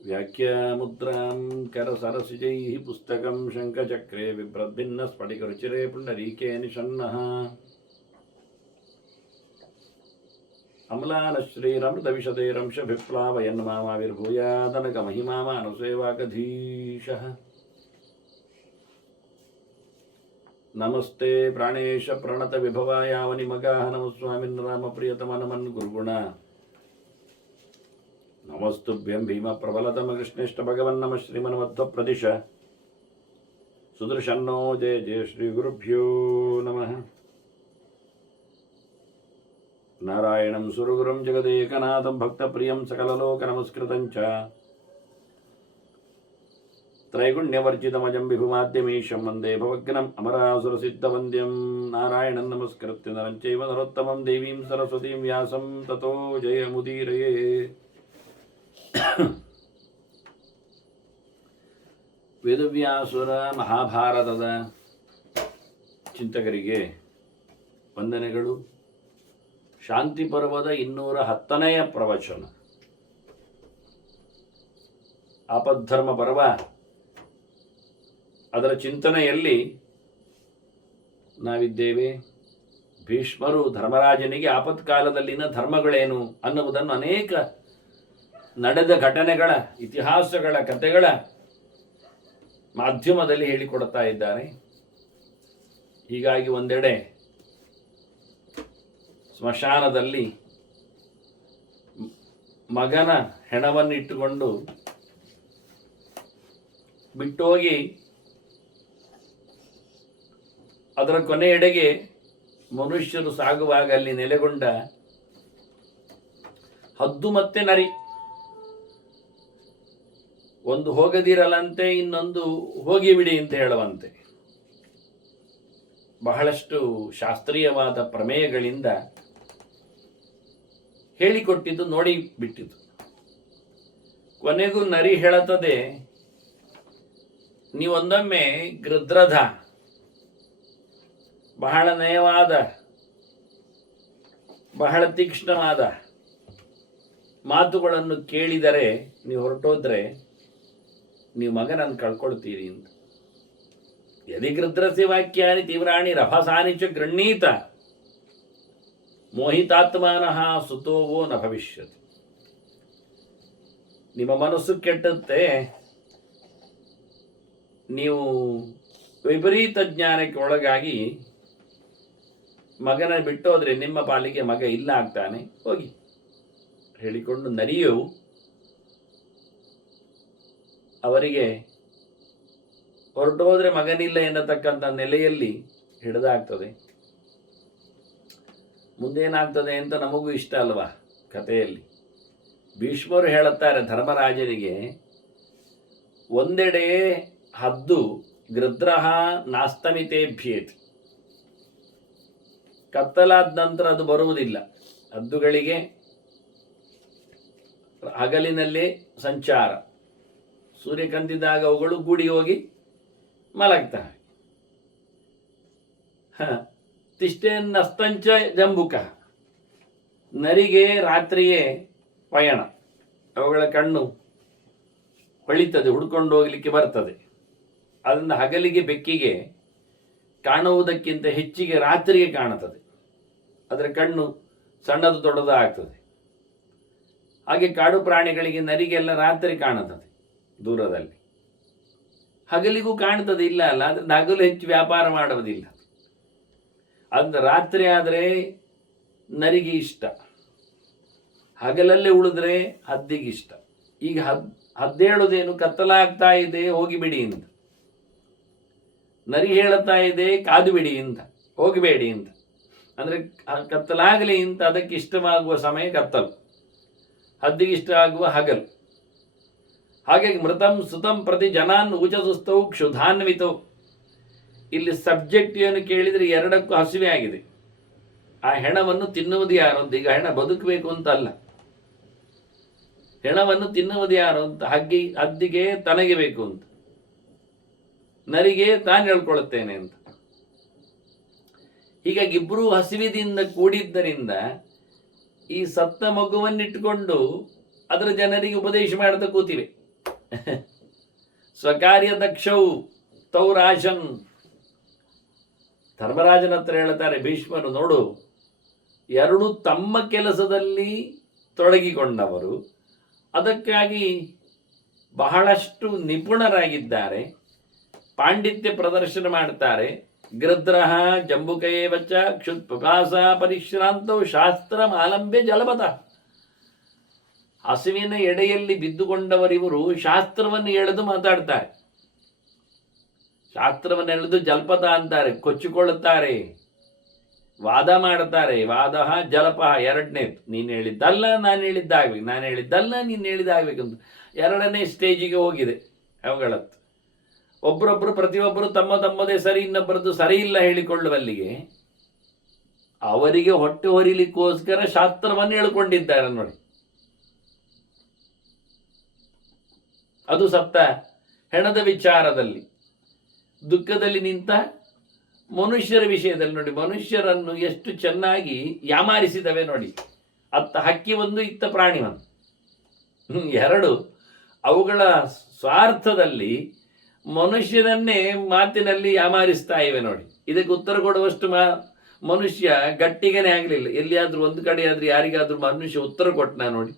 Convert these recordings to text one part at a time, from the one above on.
ವ್ಯಾಖ್ಯಾಮುದ್ರಾಂ ಕರಸರಸಿಜೈಃ ಪುಸ್ತಕಂ ಶಂಖಚಕ್ರೆ ಬಿಭ್ರದ್ಭಿನ್ನ ಸ್ಫಟಿಕರುಚಿರೆ ಪುಂಡರೀಕೆ ನಿಷನ್ನಃ ಅಮ್ಲಾನಶ್ರೀರಮೃತವಿಶದೈರಂಶಭಿಪ್ಲಾವಯನ್ ಮಾಮಾವಿರ್ಭೂಯಾದನಕಮಹಿಮಾಮಾನುಸೇವಾಕಧೀಶಃ ನಮಸ್ತೆ ಪ್ರಾಣೇಶ ಪ್ರಣತ ವಿಭವಾಯಾವನಿಮಗಾಹ ನಮಸ್ವಾಮಿನ್ ರಾಮಪ್ರಿಯತಮ ನಮನ್ ಗುರುಗುಣ ನಮಸ್ತುಭ್ಯಂ ಭೀಮ ಪ್ರಬಲತಮ ಕೃಷ್ಣೇಷ್ಟ ಭಗವನ್ ನಮ ಶ್ರೀಮನ್ಮಧ್ವ ಪ್ರದಿಶ ಸುದರ್ಶನ್ನೋ ಜಯ ಜಯ ಶ್ರೀ ಗುರುಭ್ಯೋ ನಮಃ. ನಾರಾಯಣಂ ಸುರಗುರುಂ ಜಗದೇಕನಾಥಂ ಭಕ್ತಪ್ರಿಯಂ ಸಕಲಲೋಕ ನಮಸ್ಕೃತಂಚ ತ್ರೈಗುಣ್ಯವರ್ಜಿತಮಜಂ ವಿಭುಮಾದ್ಯಮೀಶಂ ವಂದೇ ಭವಗ್ನಂ ಅಮರಾಸುರಸಿದ್ಧವಂದ್ಯಂ ನಾರಾಯಣಂ ನಮಸ್ಕೃತ್ಯ ನರಂ ಚೈವ ನರೋತ್ತಮಂ ದೇವೀಂ ಸರಸ್ವತೀಂ ವ್ಯಾಸಂ ತತೋ ಜಯಮುದೀರಯೇ. ವೇದವ್ಯಾಸುರ ಮಹಾಭಾರತದ ಚಿಂತಕರಿಗೆ ವಂದನೆಗಳು. ಶಾಂತಿ ಪರ್ವದ 210ನೇ ಪ್ರವಚನ. ಆಪದ್ಧರ್ಮ ಪರ್ವ, ಅದರ ಚಿಂತನೆಯಲ್ಲಿ ನಾವಿದ್ದೇವೆ. ಭೀಷ್ಮರು ಧರ್ಮರಾಜನಿಗೆ ಆಪತ್ಕಾಲದಲ್ಲಿನ ಧರ್ಮಗಳೇನು ಅನ್ನುವುದನ್ನು ಅನೇಕ ನಡೆದ ಘಟನೆಗಳ, ಇತಿಹಾಸಗಳ, ಕಥೆಗಳ ಮಾಧ್ಯಮದಲ್ಲಿ ಹೇಳಿಕೊಡ್ತಾ ಇದ್ದಾರೆ. ಹೀಗಾಗಿ ಒಂದೆಡೆ ಸ್ಮಶಾನದಲ್ಲಿ ಮಗನ ಹೆಣವನ್ನಿಟ್ಟುಕೊಂಡು ಬಿಟ್ಟೋಗಿ ಅದರ ಕೊನೆಯೆಡೆಗೆ ಮನುಷ್ಯರು ಸಾಗುವಾಗ ಅಲ್ಲಿ ನೆಲೆಗೊಂಡ ಹದ್ದು ಮತ್ತೆ ನರಿ, ಒಂದು ಹೋಗದಿರಲಂತೆ, ಇನ್ನೊಂದು ಹೋಗಿಬಿಡಿ ಅಂತ ಹೇಳುವಂತೆ, ಬಹಳಷ್ಟು ಶಾಸ್ತ್ರೀಯವಾದ ಪ್ರಮೇಯಗಳಿಂದ ಹೇಳಿಕೊಟ್ಟಿದ್ದು ನೋಡಿ ಬಿಟ್ಟಿತು. ಕೊನೆಗೂ ನರಿ ಹೇಳುತ್ತದೆ, ನೀವೊಂದೊಮ್ಮೆ ಗೃಧ್ರದ ಬಹಳ ನಯವಾದ, ಬಹಳ ತೀಕ್ಷ್ಣವಾದ ಮಾತುಗಳನ್ನು ಕೇಳಿದರೆ ನೀವು ಹೊರಟೋದ್ರೆ ನೀವು ಮಗನನ್ನು ಕಳ್ಕೊಳ್ತೀರಿ ಅಂತ. ಯದಿ ಗೃಧ್ರಸ್ಯ ವಾಕ್ಯಾನಿ ತೀವ್ರಾಣಿ ರಭಸಾನಿ ಚ ಗೃಹೀತ ಮೋಹಿತಾತ್ಮನಃ ಸುತೋವೋ ನ ಭವಿಷ್ಯತಿ. ನಿಮ್ಮ ಮನಸ್ಸು ಕೆಟ್ಟತ್ತೆ, ನೀವು ವಿಪರೀತ ಜ್ಞಾನಕ್ಕೆ ಒಳಗಾಗಿ ಮಗನ ಬಿಟ್ಟೋದ್ರೆ ನಿಮ್ಮ ಪಾಲಿಗೆ ಮಗ ಇಲ್ಲ ಆಗ್ತಾನೆ, ಹೋಗಿ ಹೇಳಿಕೊಂಡು ನರಿಯು ಅವರಿಗೆ ಹೊರಟೋದ್ರೆ ಮಗನಿಲ್ಲ ಎನ್ನತಕ್ಕಂಥ ನೆಲೆಯಲ್ಲಿ ಹಿಡಿದಾಗ್ತದೆ. ಮುಂದೇನಾಗ್ತದೆ ಅಂತ ನಮಗೂ ಇಷ್ಟ ಅಲ್ವಾ ಕಥೆಯಲ್ಲಿ. ಭೀಷ್ಮರು ಹೇಳುತ್ತಾರೆ ಧರ್ಮರಾಜನಿಗೆ, ಒಂದೆಡೆ ಹದ್ದು ಗೃಧ್ರಃ ನಾಸ್ತಮಿತೇಭ್ಯೇತಿ, ಕತ್ತಲಾದ ನಂತರ ಅದು ಬರುವುದಿಲ್ಲ. ಹದ್ದುಗಳಿಗೆ ಹಗಲಿನಲ್ಲಿ ಸಂಚಾರ, ಸೂರ್ಯ ಕಂದಿದಾಗ ಅವುಗಳು ಗೂಡಿ ಹೋಗಿ ಮಲಗ್ತವೆ. ತಿಷ್ಟೇನ್ನಸ್ತಂಚ ಜಂಬುಕ, ನರಿಗೆ ರಾತ್ರಿಯೇ ಪಯಣ, ಅವುಗಳ ಕಣ್ಣು ಹೊಳಿತದೆ, ಹುಡ್ಕೊಂಡು ಹೋಗ್ಲಿಕ್ಕೆ ಬರ್ತದೆ. ಅದರಿಂದ ಹಗಲಿಗೆ ಬೆಕ್ಕಿಗೆ ಕಾಣುವುದಕ್ಕಿಂತ ಹೆಚ್ಚಿಗೆ ರಾತ್ರಿಗೆ ಕಾಣುತ್ತದೆ, ಅದರ ಕಣ್ಣು ಸಣ್ಣದು ದೊಡ್ಡದು ಆಗ್ತದೆ. ಹಾಗೆ ಕಾಡು ಪ್ರಾಣಿಗಳಿಗೆ, ನರಿಗೆಲ್ಲ ರಾತ್ರಿ ಕಾಣುತ್ತದೆ ದೂರದಲ್ಲಿ, ಹಗಲಿಗೂ ಕಾಣ್ತದೆ, ಇಲ್ಲ ಅಲ್ಲ. ಅದರಿಂದ ಹಗಲು ಹೆಚ್ಚು ವ್ಯಾಪಾರ ಮಾಡುವುದಿಲ್ಲ. ಅದು ರಾತ್ರಿ ಆದರೆ ನರಿಗೆ ಇಷ್ಟ, ಹಗಲಲ್ಲೇ ಉಳಿದ್ರೆ ಹದ್ದಿಗೆ ಇಷ್ಟ. ಈಗ ಹದ್ದೇಳುವುದೇನು, ಕತ್ತಲಾಗ್ತಾ ಇದೆ ಹೋಗಿಬಿಡಿ ಅಂತ. ನರಿ ಹೇಳುತ್ತಾ ಇದೆ ಕಾದು ಬಿಡಿ ಅಂತ, ಹೋಗಬೇಡಿ ಅಂತ. ಅಂದರೆ ಕತ್ತಲಾಗಲಿ ಅಂತ ಅದಕ್ಕೆ ಇಷ್ಟವಾಗುವ ಸಮಯ ಕತ್ತಲು, ಹದ್ದಿಗೆ ಇಷ್ಟ ಆಗುವ ಹಗಲು. ಹಾಗಾಗಿ ಮೃತಂ ಸುತಂ ಪ್ರತಿ ಜನಾನ್ ಊಚಸುಸ್ತವು ಕ್ಷುಧಾನ್ವಿತವು. ಇಲ್ಲಿ ಸಬ್ಜೆಕ್ಟ್ ಏನು ಕೇಳಿದರೆ ಎರಡಕ್ಕೂ ಹಸಿವೆ ಆಗಿದೆ. ಆ ಹೆಣವನ್ನು ತಿನ್ನುವುದು ಯಾರು ಅಂತ. ಈಗ ಹೆಣ ಬದುಕಬೇಕು ಅಂತ ಅಲ್ಲ, ಹೆಣವನ್ನು ತಿನ್ನುವುದು ಯಾರು ಅಂತ. ಹದ್ದಿಗೆ ತನಗೆ ಬೇಕು ಅಂತ, ನರಿಗೆ ತಾನು ಹೇಳ್ಕೊಳ್ಳುತ್ತೇನೆ ಅಂತ. ಹೀಗಾಗಿ ಇಬ್ಬರೂ ಹಸಿವಿದಿಂದ ಕೂಡಿದ್ದರಿಂದ ಈ ಸತ್ತ ಮಗುವನ್ನಿಟ್ಟುಕೊಂಡು ಅದರ ಜನರಿಗೆ ಉಪದೇಶ ಮಾಡ್ತಾ ಕೂತಿವೆ. ಸ್ವಕಾರ್ಯ ದಕ್ಷವು ತೌರಾಶನ್. ಧರ್ಮರಾಜನ ಹತ್ರ ಹೇಳ್ತಾರೆ ಭೀಷ್ಮರು, ನೋಡು, ಎರಡು ತಮ್ಮ ಕೆಲಸದಲ್ಲಿ ತೊಡಗಿಕೊಂಡವರು, ಅದಕ್ಕಾಗಿ ಬಹಳಷ್ಟು ನಿಪುಣರಾಗಿದ್ದಾರೆ, ಪಾಂಡಿತ್ಯ ಪ್ರದರ್ಶನ ಮಾಡ್ತಾರೆ. ಗೃದ್ರಹ ಜಂಬುಕೇವಚ ಕ್ಷುತ್ಪಿಪಾಸ ಪರಿಶ್ರಾಂತೌ ಶಾಸ್ತ್ರ ಆಲಂಬ್ಯ ಜಲಪಥ. ಹಸುವಿನ ಎಡೆಯಲ್ಲಿ ಬಿದ್ದುಕೊಂಡವರಿವರು ಶಾಸ್ತ್ರವನ್ನು ಎಳೆದು ಮಾತಾಡ್ತಾರೆ, ಶಾಸ್ತ್ರವನ್ನು ಎಳೆದು ಜಲಪಥ ಅಂತಾರೆ, ಕೊಚ್ಚಿಕೊಳ್ಳುತ್ತಾರೆ, ವಾದ ಮಾಡ್ತಾರೆ. ವಾದ ಜಲಪ ಎರಡನೇದು, ನೀನು ಹೇಳಿದ್ದಲ್ಲ ನಾನು ಹೇಳಿದ್ದಾಗ್ಬೇಕು, ನಾನು ಹೇಳಿದ್ದಲ್ಲ ನೀನು ಹೇಳಿದಾಗಬೇಕಂತ ಎರಡನೇ ಸ್ಟೇಜಿಗೆ ಹೋಗಿದೆ ಅವುಗಳತ್ತು. ಒಬ್ಬರೊಬ್ಬರು ಪ್ರತಿಯೊಬ್ಬರು ತಮ್ಮ ತಮ್ಮದೇ ಸರಿ, ಇನ್ನೊಬ್ಬರದ್ದು ಸರಿ ಇಲ್ಲ ಹೇಳಿಕೊಳ್ಳುವಲ್ಲಿಗೆ ಅವರಿಗೆ ಹೊಟ್ಟೆ ಹೊರಿಲಿಕ್ಕೋಸ್ಕರ ಶಾಸ್ತ್ರವನ್ನು ಹೇಳ್ಕೊಂಡಿದ್ದಾರೆ ನೋಡಿ. ಅದು ಸತ್ತ ಹೆಣದ ವಿಚಾರದಲ್ಲಿ, ದುಃಖದಲ್ಲಿ ನಿಂತ ಮನುಷ್ಯರ ವಿಷಯದಲ್ಲಿ ನೋಡಿ, ಮನುಷ್ಯರನ್ನು ಎಷ್ಟು ಚೆನ್ನಾಗಿ ಯಾಮಾರಿಸಿದವೆ ನೋಡಿ. ಅತ್ತ ಹಕ್ಕಿ ಒಂದು, ಇತ್ತ ಪ್ರಾಣಿ ಒಂದು, ಎರಡು. ಅವುಗಳ ಸ್ವಾರ್ಥದಲ್ಲಿ ಮನುಷ್ಯರನ್ನೇ ಮಾತಿನಲ್ಲಿ ಯಾಮಾರಿಸ್ತಾ ಇವೆ ನೋಡಿ. ಇದಕ್ಕೆ ಉತ್ತರ ಕೊಡುವಷ್ಟು ಮನುಷ್ಯ ಗಟ್ಟಿಗನೇ ಆಗಲಿಲ್ಲ. ಎಲ್ಲಿಯಾದ್ರೂ ಒಂದು ಕಡೆ ಆದ್ರೂ ಯಾರಿಗಾದ್ರೂ ಮನುಷ್ಯ ಉತ್ತರ ಕೊಟ್ಟನ ನೋಡಿ.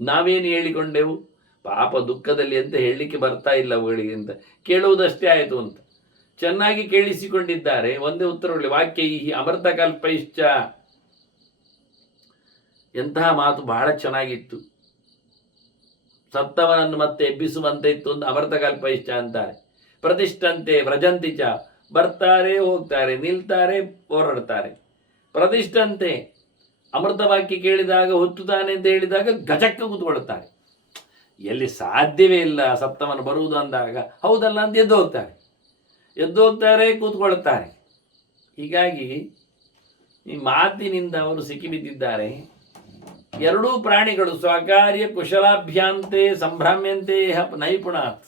ನಾವೇನು ಹೇಳಿಕೊಂಡೆವು, ಪಾಪ ದುಃಖದಲ್ಲಿ ಅಂತ ಹೇಳಲಿಕ್ಕೆ ಬರ್ತಾ ಇಲ್ಲ ಅವುಗಳಿಗೆ ಅಂತ ಕೇಳುವುದಷ್ಟೇ ಆಯಿತು ಅಂತ ಚೆನ್ನಾಗಿ ಕೇಳಿಸಿಕೊಂಡಿದ್ದಾರೆ. ಒಂದೇ ಉತ್ತರಗಳು ವಾಕ್ಯ ಈ ಅಮೃತ ಕಲ್ಪೈಶ್ಚ. ಎಂತಹ ಮಾತು, ಬಹಳ ಚೆನ್ನಾಗಿತ್ತು. ಸತ್ತವನನ್ನು ಮತ್ತೆ ಎಬ್ಬಿಸುವಂತೆ ಇತ್ತು ಅಂತ ಅಮೃತ ಕಲ್ಪೈಶ್ಚ ಅಂತಾರೆ. ಪ್ರತಿಷ್ಠಂತೆ ವ್ರಜಂತಿಚ, ಬರ್ತಾರೆ ಹೋಗ್ತಾರೆ, ನಿಲ್ತಾರೆ ಹೋರಾಡ್ತಾರೆ. ಪ್ರತಿಷ್ಠಂತೆ, ಅಮೃತ ವಾಕ್ಯ ಕೇಳಿದಾಗ ಹುತ್ತುತ್ತಾನೆ ಅಂತ ಹೇಳಿದಾಗ ಗಜಕ್ಕ ಕೂತ್ಕೊಳ್ತಾರೆ. ಎಲ್ಲಿ ಸಾಧ್ಯವೇ ಇಲ್ಲ ಸತ್ತವನು ಬರುವುದು ಅಂದಾಗ ಹೌದಲ್ಲ ಅಂತ ಎದ್ದು ಹೋಗ್ತಾರೆ, ಕೂತ್ಕೊಳ್ತಾರೆ. ಹೀಗಾಗಿ ಈ ಮಾತಿನಿಂದ ಅವರು ಸಿಕ್ಕಿಬಿದ್ದಿದ್ದಾರೆ. ಎರಡೂ ಪ್ರಾಣಿಗಳು ಸ್ವಕಾರ್ಯ ಕುಶಲಾಭ್ಯಾಂತೆ ಸಂಭ್ರಾಮ್ಯಂತೆ ನೈಪುಣಾತ್.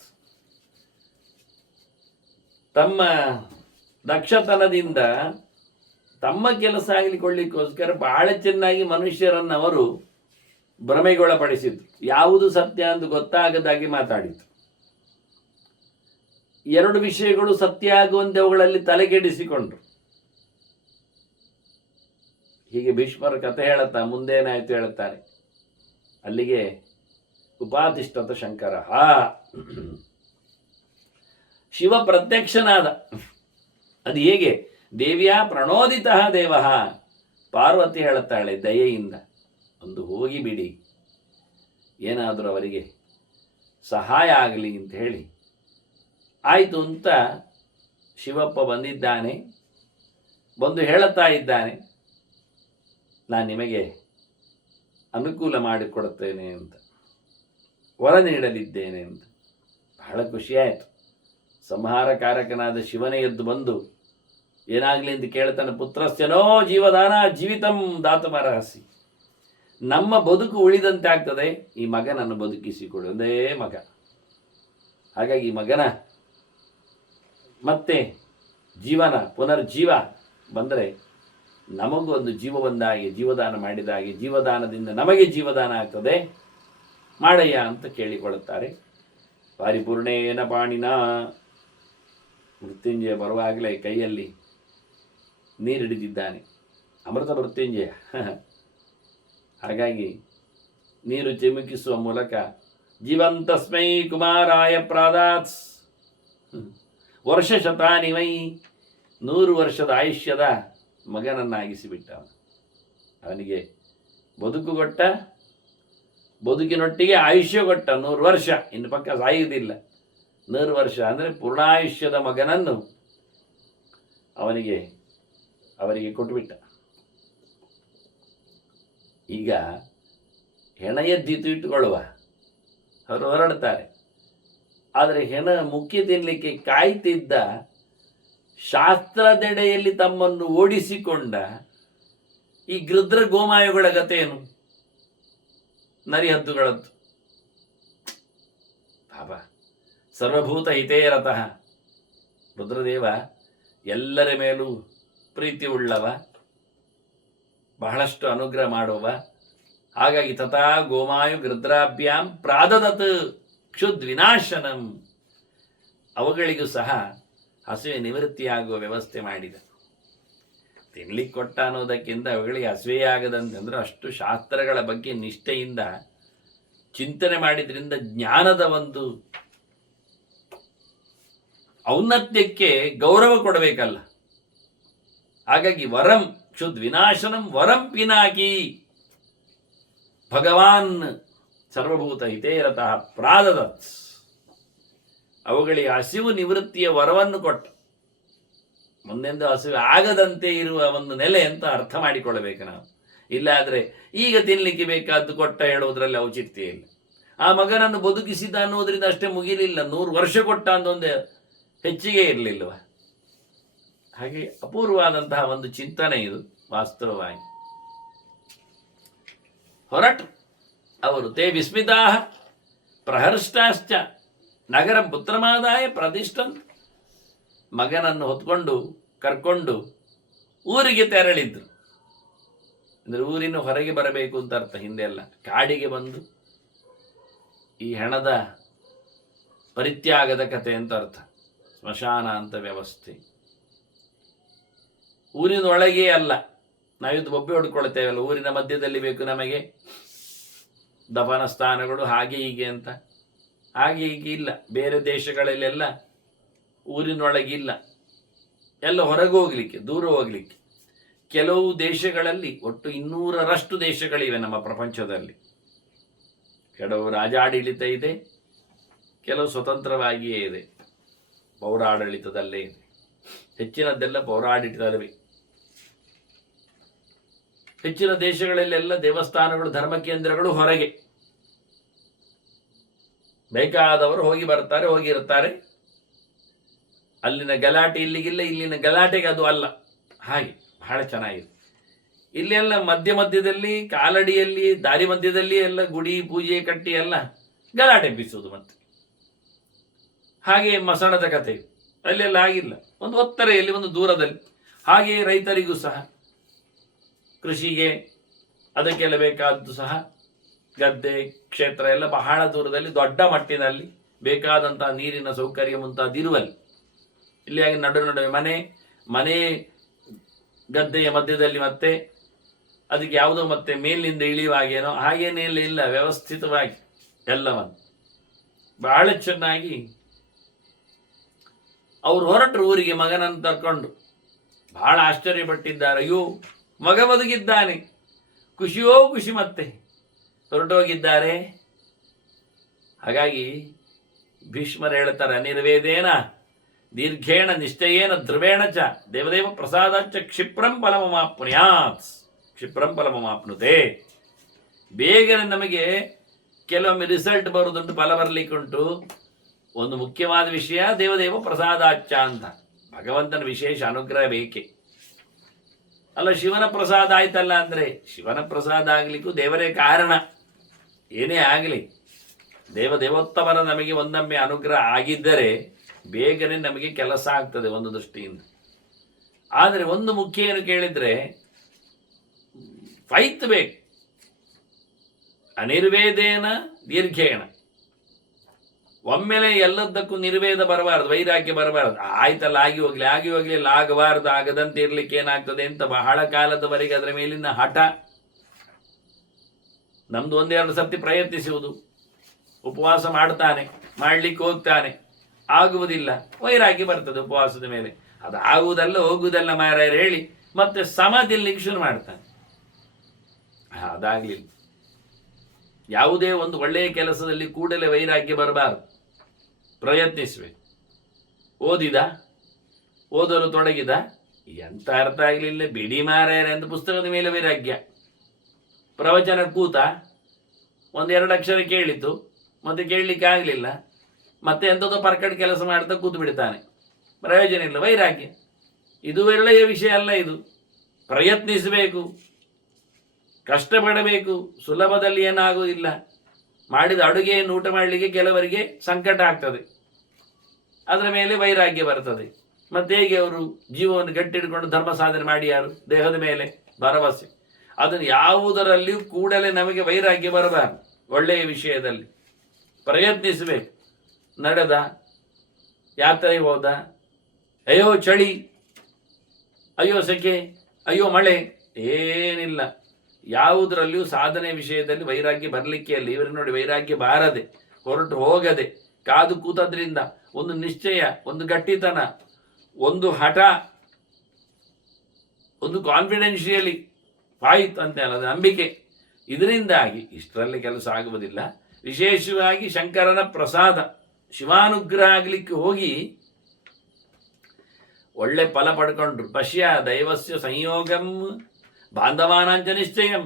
ತಮ್ಮ ದಕ್ಷತನದಿಂದ ತಮ್ಮ ಕೆಲಸ ಆಗಲಿಕ್ಕೊಳ್ಳಿಕ್ಕೋಸ್ಕರ ಬಹಳ ಚೆನ್ನಾಗಿ ಮನುಷ್ಯರನ್ನು ಅವರು ಭ್ರಮೆಗೊಳಪಡಿಸಿದ್ರು. ಯಾವುದು ಸತ್ಯ ಅಂತ ಗೊತ್ತಾಗದಾಗಿ ಮಾತಾಡಿತು. ಎರಡು ವಿಷಯಗಳು ಸತ್ಯ ಆಗುವಂತೆ ಅವುಗಳಲ್ಲಿ ತಲೆಗೆಡಿಸಿಕೊಂಡ್ರು. ಹೀಗೆ ಭೀಷ್ಮರ ಕಥೆ ಹೇಳುತ್ತಾ ಮುಂದೇನಾಯ್ತು ಹೇಳುತ್ತಾರೆ. ಅಲ್ಲಿಗೆ ಉಪಾತಿಷ್ಠತ ಶಂಕರ, ಶಿವ ಪ್ರತ್ಯಕ್ಷನಾದ. ಅದು ಹೇಗೆ? ದೇವಿಯ ಪ್ರಣೋದಿತ ದೇವ. ಪಾರ್ವತಿ ಹೇಳುತ್ತಾಳೆ ದಯೆಯಿಂದ, ಒಂದು ಹೋಗಿಬಿಡಿ, ಏನಾದರೂ ಅವರಿಗೆ ಸಹಾಯ ಆಗಲಿ ಅಂತ ಹೇಳಿ ಆಯಿತು ಅಂತ ಶಿವಪ್ಪ ಬಂದಿದ್ದಾನೆ. ಬಂದು ಹೇಳುತ್ತಾ ಇದ್ದಾನೆ, ನಾನು ನಿಮಗೆ ಅನುಕೂಲ ಮಾಡಿಕೊಡುತ್ತೇನೆ ಅಂತ, ವರ ನೀಡಲಿದ್ದೇನೆ ಅಂತ. ಬಹಳ ಖುಷಿಯಾಯಿತು. ಸಂಹಾರಕಾರಕನಾದ ಶಿವನೇ ಎದ್ದು ಬಂದು ಏನಾಗಲಿ ಅಂತ ಕೇಳ್ತಾನೆ. ಪುತ್ರಸ್ಯನೋ ಜೀವದಾನ ಜೀವಿತಂ ದಾತುಮರ್ಹಸಿ. ನಮ್ಮ ಬದುಕು ಉಳಿದಂತೆ ಆಗ್ತದೆ, ಈ ಮಗನನ್ನು ಬದುಕಿಸಿಕೊಡು. ಒಂದೇ ಮಗ. ಹಾಗಾಗಿ ಈ ಮಗನ ಮತ್ತೆ ಜೀವನ ಪುನರ್ಜೀವ ಬಂದರೆ ನಮಗೂ ಒಂದು ಜೀವ ಬಂದಾಗಿ, ಜೀವದಾನ ಮಾಡಿದಾಗಿ, ಜೀವದಾನದಿಂದ ನಮಗೆ ಜೀವದಾನ ಆಗ್ತದೆ, ಮಾಡಯ್ಯ ಅಂತ ಕೇಳಿಕೊಳ್ಳುತ್ತಾರೆ. ಪರಿಪೂರ್ಣೇನ ಪಾಣಿನ. ಮೃತ್ಯುಂಜಯ ಬರುವಾಗಲೇ ಕೈಯಲ್ಲಿ ನೀರಿಡಿದಿದ್ದಾನೆ, ಅಮೃತ ಮೃತ್ಯುಂಜಯ. ಹಾಗಾಗಿ ನೀರು ಚಿಮುಕಿಸುವ ಮೂಲಕ ಜೀವಂತಸ್ಮೈ ಕುಮಾರಾಯ ಪ್ರಾದಾತ್ ವರ್ಷ ಶತಾನಿವೈ, 100 ವರ್ಷದ ಆಯುಷ್ಯದ ಮಗನನ್ನಾಗಿಸಿಬಿಟ್ಟ. ಅವನಿಗೆ ಬದುಕು ಕೊಟ್ಟ, ಬದುಕಿನೊಟ್ಟಿಗೆ ಆಯುಷ್ಯ ಕೊಟ್ಟ. 100 ವರ್ಷ, ಇನ್ನು ಪಕ್ಕ ಸಾಯುವುದಿಲ್ಲ. 100 ವರ್ಷ ಅಂದರೆ ಪೂರ್ಣಾಯುಷ್ಯದ ಮಗನನ್ನು ಅವರಿಗೆ ಕೊಟ್ಟುಬಿಟ್ಟ. ಈಗ ಹೆಣ ಎದ್ದಿತು ಇಟ್ಟುಕೊಳ್ಳುವ, ಅವರು ಹೊರಡ್ತಾರೆ. ಆದರೆ ಹೆಣ ಮುಖ್ಯ ತಿನ್ನಲಿಕ್ಕೆ ಕಾಯ್ತಿದ್ದ, ಶಾಸ್ತ್ರದೆಡೆಯಲ್ಲಿ ತಮ್ಮನ್ನು ಓಡಿಸಿಕೊಂಡ ಈ ಗೃದ್ರ ಗೋಮಾಯುಗಳ ಗತೇನು? ನರಿಹದ್ದುಗಳದ್ದು. ಪಾಪ, ಸರ್ವಭೂತ ಹಿತೇರತಃ. ರುದ್ರದೇವ ಎಲ್ಲರ ಮೇಲೂ ಪ್ರೀತಿ ಉಳ್ಳವ, ಬಹಳಷ್ಟು ಅನುಗ್ರಹ ಮಾಡುವ. ಹಾಗಾಗಿ ತಥಾ ಗೋಮಾಯು ಗೃದ್ರಾಭ್ಯಾಂ ಪ್ರಾದದತ್ ಕ್ಷುದ್ವಿನಾಶನಂ, ಅವುಗಳಿಗೂ ಸಹ ಹಸುವೆ ನಿವೃತ್ತಿಯಾಗುವ ವ್ಯವಸ್ಥೆ ಮಾಡಿದ. ತಿನ್ಲಿಕ್ಕೆ ಕೊಟ್ಟ ಅನ್ನೋದಕ್ಕಿಂತ ಅವುಗಳಿಗೆ ಹಸುವೆಯಾಗದಂತಂದ್ರೆ ಅಷ್ಟು ಶಾಸ್ತ್ರಗಳ ಬಗ್ಗೆ ನಿಷ್ಠೆಯಿಂದ ಚಿಂತನೆ ಮಾಡಿದ್ರಿಂದ ಜ್ಞಾನದ ಒಂದು ಔನ್ನತ್ಯಕ್ಕೆ ಗೌರವ ಕೊಡಬೇಕಲ್ಲ. ಹಾಗಾಗಿ ವರಂ ಕ್ಷುದ್ ವಿನಾಶನಂ ವರಂ ಪಿನಾಕಿ ಭಗವಾನ್ ಸರ್ವಭೂತ ಹಿತೇರತಃ ಪ್ರಾದದತ್, ಅವುಗಳಿಗೆ ಹಸಿವು ನಿವೃತ್ತಿಯ ವರವನ್ನು ಕೊಟ್ಟ. ಮುಂದೆಂದು ಹಸಿವು ಆಗದಂತೆ ಇರುವ ಒಂದು ನೆಲೆ ಅಂತ ಅರ್ಥ ಮಾಡಿಕೊಳ್ಳಬೇಕು ನಾವು. ಇಲ್ಲಾದರೆ ಈಗ ತಿನ್ನಲಿಕ್ಕೆ ಬೇಕಾದ್ದು ಕೊಟ್ಟ ಹೇಳುವುದರಲ್ಲಿ ಔಚಿತ್ಯ ಇಲ್ಲ. ಆ ಮಗನನ್ನು ಬದುಕಿಸಿದ ಅನ್ನೋದ್ರಿಂದ ಅಷ್ಟೇ ಮುಗಿಲಿಲ್ಲ, 100 ವರ್ಷ ಕೊಟ್ಟ ಅಂತೊಂದೇ ಹೆಚ್ಚಿಗೆ ಇರಲಿಲ್ಲವ. ಹಾಗೆ ಅಪೂರ್ವವಾದಂತಹ ಒಂದು ಚಿಂತನೆ ಇದು ವಾಸ್ತವವಾಗಿ. ಹೊರಟು ಅವರು ತೇ ವಿಸ್ಮಿತಾ ಪ್ರಹರ್ಷ್ಟಾಶ್ಚ ನಗರ ಪುತ್ರಮಾದಾಯ ಪ್ರತಿಷ್ಠನ್, ಮಗನನ್ನು ಹೊತ್ಕೊಂಡು ಕರ್ಕೊಂಡು ಊರಿಗೆ ತೆರಳಿದ್ರು. ಅಂದರೆ ಊರಿನ ಹೊರಗೆ ಬರಬೇಕು ಅಂತ ಅರ್ಥ. ಹಿಂದೆ ಎಲ್ಲ ಕಾಡಿಗೆ ಬಂದು ಈ ಹೆಣದ ಪರಿತ್ಯಾಗದ ಕಥೆ ಅಂತ ಅರ್ಥ. ಸ್ಮಶಾನ ಅಂತ ವ್ಯವಸ್ಥೆ ಊರಿನೊಳಗೆ ಅಲ್ಲ. ನಾವಿದ್ದು ಬೊಬ್ಬೆ ಹೊಡ್ಕೊಳ್ತೇವಲ್ಲ, ಊರಿನ ಮಧ್ಯದಲ್ಲಿ ಬೇಕು ನಮಗೆ ದಫನ ಸ್ಥಾನಗಳು ಹಾಗೆ ಹೀಗೆ ಅಂತ. ಹಾಗೆ ಹೀಗೆ ಇಲ್ಲ. ಬೇರೆ ದೇಶಗಳಲ್ಲೆಲ್ಲ ಊರಿನೊಳಗಿಲ್ಲ, ಎಲ್ಲ ಹೊರಗೆ ಹೋಗ್ಲಿಕ್ಕೆ, ದೂರ ಹೋಗ್ಲಿಕ್ಕೆ. ಕೆಲವು ದೇಶಗಳಲ್ಲಿ ಒಟ್ಟು 200ರಷ್ಟು ದೇಶಗಳಿವೆ ನಮ್ಮ ಪ್ರಪಂಚದಲ್ಲಿ. ಕೆಲವು ರಾಜಾಡಳಿತ ಇದೆ, ಕೆಲವು ಸ್ವತಂತ್ರವಾಗಿಯೇ ಇದೆ, ಪೌರಾಡಳಿತದಲ್ಲೇ ಇದೆ. ಹೆಚ್ಚಿನದ್ದೆಲ್ಲ ಪೌರಾಡಳಿತವೇ. ಹೆಚ್ಚಿನ ದೇಶಗಳಲ್ಲೆಲ್ಲ ದೇವಸ್ಥಾನಗಳು, ಧರ್ಮ ಕೇಂದ್ರಗಳು ಹೊರಗೆ. ಬೇಕಾದವರು ಹೋಗಿ ಬರ್ತಾರೆ, ಹೋಗಿರ್ತಾರೆ. ಅಲ್ಲಿನ ಗಲಾಟೆ ಇಲ್ಲಿಗಿಲ್ಲ, ಇಲ್ಲಿನ ಗಲಾಟೆಗೆ ಅದು ಅಲ್ಲ. ಹಾಗೆ ಬಹಳ ಚೆನ್ನಾಗಿದೆ. ಇಲ್ಲೆಲ್ಲ ಮಧ್ಯದಲ್ಲಿ ಕಾಲಡಿಯಲ್ಲಿ ದಾರಿ ಮಧ್ಯದಲ್ಲಿ ಎಲ್ಲ ಗುಡಿ ಪೂಜೆ ಕಟ್ಟಿ ಎಲ್ಲ ಗಲಾಟೆ ಎಬ್ಬಿಸುವುದು. ಮತ್ತೆ ಹಾಗೆ ಮಸಣದ ಕಥೆ ಅಲ್ಲೆಲ್ಲ ಆಗಿಲ್ಲ. ಒಂದು ಒತ್ತರೆಯಲ್ಲಿ, ಒಂದು ದೂರದಲ್ಲಿ. ಹಾಗೆ ರೈತರಿಗೂ ಸಹ ಕೃಷಿಗೆ ಅದಕ್ಕೆಲ್ಲ ಬೇಕಾದ್ದು ಸಹ ಗದ್ದೆ ಕ್ಷೇತ್ರ ಎಲ್ಲ ಬಹಳ ದೂರದಲ್ಲಿ, ದೊಡ್ಡ ಮಟ್ಟಿನಲ್ಲಿ ಬೇಕಾದಂತಹ ನೀರಿನ ಸೌಕರ್ಯ ಮುಂತಾದಿರುವಲ್ಲಿ. ಇಲ್ಲಿ ಹಾಗೆ ನಡುವೆ ಮನೆ ಗದ್ದೆಯ ಮಧ್ಯದಲ್ಲಿ, ಮತ್ತೆ ಅದಕ್ಕೆ ಯಾವುದೋ ಮತ್ತೆ ಮೇಲಿನಿಂದ ಇಳಿಯುವಾಗೇನೋ ಹಾಗೇನೆಲ್ಲ ಇಲ್ಲ, ವ್ಯವಸ್ಥಿತವಾಗಿ ಎಲ್ಲವನ್ನು ಬಹಳ ಚೆನ್ನಾಗಿ ಅವರು ಹೊರಟರು ಊರಿಗೆ ಮಗನನ್ನು ತರ್ಕೊಂಡು. ಬಹಳ ಆಶ್ಚರ್ಯಪಟ್ಟಿದ್ದಾರೆ. ಅಯ್ಯೋ, ಮಗ ಬದುಕಿದ್ದಾನೆ, ಖುಷಿಯೋ ಖುಷಿ. ಮತ್ತೆ ಹೊರಟೋಗಿದ್ದಾರೆ. ಹಾಗಾಗಿ ಭೀಷ್ಮರು ಹೇಳ್ತಾರೆ, ಅನಿರ್ವೇದೇನ ದೀರ್ಘೇಣ ನಿಶ್ಚಯೇನ ಧ್ರುವೇಣ ಚ ದೇವದೇವ ಪ್ರಸಾದಾಚ ಕ್ಷಿಪ್ರಂ ಫಲಮಮಾಪ್ನುಯಾತ್, ಕ್ಷಿಪ್ರಂ ಫಲಮಮಾಪ್ನುತೆ. ಬೇಗನೆ ನಮಗೆ ಕೆಲವೊಮ್ಮೆ ರಿಸಲ್ಟ್ ಬರುವುದುಂಟು, ಫಲ ಬರಲಿಕ್ಕುಂಟು. ಒಂದು ಮುಖ್ಯವಾದ ವಿಷಯ ದೇವದೇವ ಪ್ರಸಾದಾಚ ಅಂತ, ಭಗವಂತನ ವಿಶೇಷ ಅನುಗ್ರಹ ಬೇಕೆ ಅಲ್ಲ. ಶಿವನ ಪ್ರಸಾದ ಆಯ್ತಲ್ಲ ಅಂದರೆ, ಶಿವನ ಪ್ರಸಾದ ಆಗಲಿಕ್ಕೂ ದೇವರೇ ಕಾರಣ. ಏನೇ ಆಗಲಿ ದೇವೋತ್ತಮರ ನಮಗೆ ಒಂದೊಮ್ಮೆ ಅನುಗ್ರಹ ಆಗಿದ್ದರೆ ಬೇಗನೆ ನಮಗೆ ಕೆಲಸ ಆಗ್ತದೆ ಒಂದು ದೃಷ್ಟಿಯಿಂದ. ಆದರೆ ಒಂದು ಮುಖ್ಯ ಏನು ಕೇಳಿದರೆ ಫೈತ್ ಬೇಕು. ಅನಿರ್ವೇದೇನ ದೀರ್ಘೇಣ, ಒಮ್ಮೆಲೆ ಎಲ್ಲದಕ್ಕೂ ನಿರ್ವೇದ ಬರಬಾರದು, ವೈರಾಗ್ಯ ಬರಬಾರದು. ಆಯ್ತಲ್ಲ, ಆಗಿ ಹೋಗ್ಲಿ ಆಗಬಾರದು, ಆಗದಂತೆ ಇರ್ಲಿಕ್ಕೆ ಏನಾಗ್ತದೆ ಅಂತ ಬಹಳ ಕಾಲದವರೆಗೆ ಅದರ ಮೇಲಿನ ಹಠ. ನಮ್ದು 1-2 ಸರ್ತಿ ಪ್ರಯತ್ನಿಸುವುದು, ಉಪವಾಸ ಮಾಡ್ತಾನೆ, ಮಾಡ್ಲಿಕ್ಕೆ ಹೋಗ್ತಾನೆ, ಆಗುವುದಿಲ್ಲ, ವೈರಾಗ್ಯ ಬರ್ತದೆ ಉಪವಾಸದ ಮೇಲೆ. ಅದು ಆಗುವುದಲ್ಲ ಹೋಗುವುದಲ್ಲ ಮಾರಾಯರು ಹೇಳಿ ಮತ್ತೆ ಸಮಾಧಿಲಿಕ್ಕೆ ಶುರು ಮಾಡ್ತಾನೆ. ಅದಾಗ್ಲಿಲ್ಲ. ಯಾವುದೇ ಒಂದು ಒಳ್ಳೆಯ ಕೆಲಸದಲ್ಲಿ ಕೂಡಲೇ ವೈರಾಗ್ಯ ಬರಬಾರದು, ಪ್ರಯತ್ನಿಸಬೇಕು. ಓದಲು ತೊಡಗಿದ, ಎಂತ ಅರ್ಥ ಆಗಲಿಲ್ಲ, ಬಿಡಿ ಮಾರಾಯರೆ ಅಂತ ಪುಸ್ತಕದ ಮೇಲೆ ವೈರಾಗ್ಯ. ಪ್ರವಚನ ಕೂತ, 1-2 ಅಕ್ಷರ ಕೇಳಿತು, ಮತ್ತೆ ಕೇಳಲಿಕ್ಕೆ ಆಗಲಿಲ್ಲ, ಮತ್ತೆ ಎಂಥದೋ ಪರ್ಕಟ್ ಕೆಲಸ ಮಾಡ್ತಾ ಕೂತು ಬಿಡ್ತಾನೆ, ಪ್ರಯೋಜನ ಇಲ್ಲ, ವೈರಾಗ್ಯ. ಇದು ಒಳ್ಳೆಯ ವಿಷಯ ಅಲ್ಲ. ಇದು ಪ್ರಯತ್ನಿಸಬೇಕು, ಕಷ್ಟಪಡಬೇಕು. ಸುಲಭದಲ್ಲಿ ಏನಾಗುವುದಿಲ್ಲ. ಮಾಡಿದ ಅಡುಗೆಯನ್ನು ಊಟ ಮಾಡಲಿಕ್ಕೆ ಕೆಲವರಿಗೆ ಸಂಕಟ ಆಗ್ತದೆ, ಅದರ ಮೇಲೆ ವೈರಾಗ್ಯ ಬರ್ತದೆ. ಮತ್ತೆ ಹೇಗೆ ಅವರು ಜೀವವನ್ನು ಗಟ್ಟಿಡ್ಕೊಂಡು ಧರ್ಮ ಸಾಧನೆ ಮಾಡಿ ಯಾರು? ದೇಹದ ಮೇಲೆ ಭರವಸೆ. ಅದನ್ನು ಯಾವುದರಲ್ಲಿಯೂ ಕೂಡಲೇ ನಮಗೆ ವೈರಾಗ್ಯ ಬರಬಾರದು. ಒಳ್ಳೆಯ ವಿಷಯದಲ್ಲಿ ಪ್ರಯತ್ನಿಸಬೇಕು. ನಡೆದ, ಯಾತ್ರೆಗೆ ಹೋದ, ಅಯ್ಯೋ ಚಳಿ, ಅಯ್ಯೋ ಸೆಕೆ, ಅಯ್ಯೋ ಮಳೆ, ಏನಿಲ್ಲ. ಯಾವುದರಲ್ಲಿಯೂ ಸಾಧನೆ ವಿಷಯದಲ್ಲಿ ವೈರಾಗ್ಯ ಬರಲಿಕ್ಕೆ ಇಲ್ಲ. ಇವರು ನೋಡಿ, ವೈರಾಗ್ಯ ಬಾರದೆ, ಹೊರಟು ಹೋಗದೆ, ಕಾದು ಕೂತದ್ರಿಂದ ಒಂದು ನಿಶ್ಚಯ, ಒಂದು ಗಟ್ಟಿತನ, ಒಂದು ಹಠ, ಒಂದು ಕಾನ್ಫಿಡೆನ್ಷಿಯಲಿ ಆಯಿತು ಅಂತ ಅಲ್ಲದ ನಂಬಿಕೆ, ಇದರಿಂದಾಗಿ ಇಷ್ಟರಲ್ಲಿ ಕೆಲಸ ಆಗುವುದಿಲ್ಲ. ವಿಶೇಷವಾಗಿ ಶಂಕರನ ಪ್ರಸಾದ, ಶಿವಾನುಗ್ರಹ ಆಗಲಿಕ್ಕೆ ಹೋಗಿ ಒಳ್ಳೆ ಫಲ ಪಡ್ಕೊಂಡ್ರು. ಪಶ್ಯ ದೈವಸ್ಯ ಸಂಯೋಗಂ ಬಾಂಧವಾನಾಂಚ ನಿಶ್ಚಯಂ.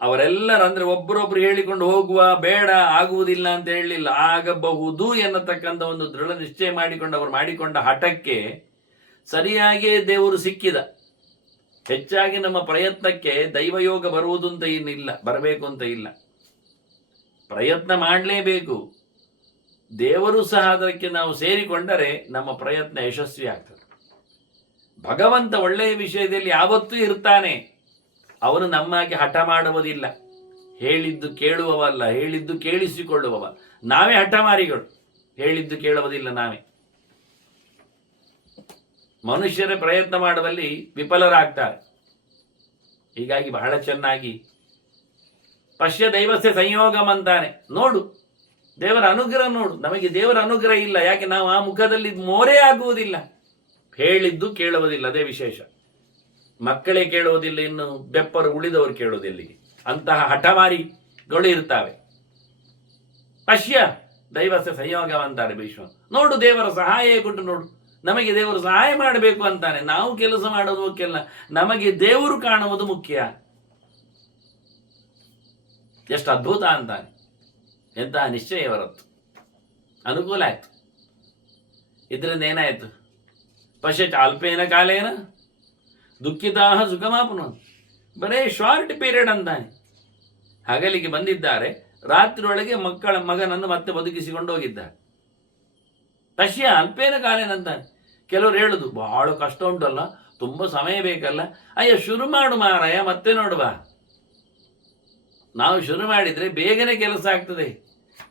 ಅವರೆಲ್ಲರೂ ಅಂದರೆ ಒಬ್ಬರೊಬ್ರು ಹೇಳಿಕೊಂಡು ಹೋಗುವ, ಬೇಡ ಆಗುವುದಿಲ್ಲ ಅಂತ ಹೇಳಲಿಲ್ಲ, ಆಗಬಹುದು ಎನ್ನತಕ್ಕಂಥ ಒಂದು ದೃಢ ನಿಶ್ಚಯ ಮಾಡಿಕೊಂಡು ಅವರು ಮಾಡಿಕೊಂಡ ಹಠಕ್ಕೆ ಸರಿಯಾಗಿಯೇ ದೇವರು ಸಿಕ್ಕಿದ. ಹೆಚ್ಚಾಗಿ ನಮ್ಮ ಪ್ರಯತ್ನಕ್ಕೆ ದೈವಯೋಗ ಬರುವುದು ಅಂತ ಇನ್ನಿಲ್ಲ, ಬರಬೇಕು ಅಂತ ಇಲ್ಲ. ಪ್ರಯತ್ನ ಮಾಡಲೇಬೇಕು. ದೇವರು ಸಹ ಅದಕ್ಕೆ ನಾವು ಸೇರಿಕೊಂಡರೆ ನಮ್ಮ ಪ್ರಯತ್ನ ಯಶಸ್ವಿ ಆಗ್ತದೆ. ಭಗವಂತ ಒಳ್ಳೆಯ ವಿಷಯದಲ್ಲಿ ಯಾವತ್ತೂ ಇರ್ತಾನೆ. ಅವನು ನಮ್ಮಾಗಿ ಹಠ ಮಾಡುವುದಿಲ್ಲ. ಹೇಳಿದ್ದು ಕೇಳುವವಲ್ಲ, ಹೇಳಿದ್ದು ಕೇಳಿಸಿಕೊಳ್ಳುವವ. ನಾವೇ ಹಠಮಾರಿಗಳು, ಹೇಳಿದ್ದು ಕೇಳುವುದಿಲ್ಲ ನಾವೇ. ಮನುಷ್ಯರೇ ಪ್ರಯತ್ನ ಮಾಡುವಲ್ಲಿ ವಿಫಲರಾಗ್ತಾರೆ. ಹೀಗಾಗಿ ಬಹಳ ಚೆನ್ನಾಗಿ ಪಶ್ಯ ದೈವಸ್ಯ ಸಂಯೋಗಂ ಅಂತಾನೆ. ನೋಡು ದೇವರ ಅನುಗ್ರಹ, ನೋಡು. ನಮಗೆ ದೇವರ ಅನುಗ್ರಹ ಇಲ್ಲ, ಯಾಕೆ ನಾವು ಆ ಮುಖದಲ್ಲಿ ಮೋರೆ ಆಗುವುದಿಲ್ಲ. ಹೇಳಿದ್ದು ಕೇಳುವುದಿಲ್ಲ, ಅದೇ ವಿಶೇಷ. ಮಕ್ಕಳೇ ಕೇಳುವುದಿಲ್ಲ, ಇನ್ನು ಬೆಪ್ಪರು ಉಳಿದವರು ಕೇಳುವುದಿಲ್ಲಿಗೆ. ಅಂತಹ ಹಠಮಾರಿಗಳು ಇರ್ತಾವೆ. ಪಶ್ಯ ದೈವಸ್ಯ ಸಂಯೋಗಂ ಅಂತಾರೆ ಭೀಷ್ಮ. ನೋಡು ದೇವರ ಸಹಾಯ ಕೊಟ್ಟು ನೋಡು. ನಮಗೆ ದೇವರು ಸಹಾಯ ಮಾಡಬೇಕು ಅಂತಾನೆ. ನಾವು ಕೆಲಸ ಮಾಡೋದು ಮುಖ್ಯ, ನಮಗೆ ದೇವರು ಕಾಣುವುದು ಮುಖ್ಯ. ಎಷ್ಟು ಅದ್ಭುತ ಅಂತಾನೆ. ಎಂತಹ ನಿಶ್ಚಯ ಬರತ್ತು, ಅನುಕೂಲ ಆಯ್ತು. ಇದರಿಂದ ಏನಾಯ್ತು? ಪಶ್ಯಚ ಅಲ್ಪೇನ ಕಾಲೇನ ದುಃಖಿತಾಹ ಸುಖಮಾಪನು. ಬರೇ ಶಾರ್ಟ್ ಪೀರಿಯಡ್ ಅಂತಾನೆ. ಹಗಲಿಗೆ ಬಂದಿದ್ದಾರೆ, ರಾತ್ರಿ ಒಳಗೆ ಮಗನನ್ನು ಮತ್ತೆ ಬದುಕಿಸಿಕೊಂಡು ಹೋಗಿದ್ದಾರೆ. ಪಶ್ಯ ಅಲ್ಪೇನ ಕಾಲೇನಂತಾನೆ. ಕೆಲವರು ಹೇಳುದು ಬಹಳ ಕಷ್ಟ ಉಂಟಲ್ಲ, ತುಂಬ ಸಮಯ ಬೇಕಲ್ಲ. ಅಯ್ಯ ಶುರು ಮಾಡು ಮಾರಾಯ, ಮತ್ತೆ ನೋಡುವ. ನಾವು ಶುರು ಮಾಡಿದರೆ ಬೇಗನೆ ಕೆಲಸ ಆಗ್ತದೆ.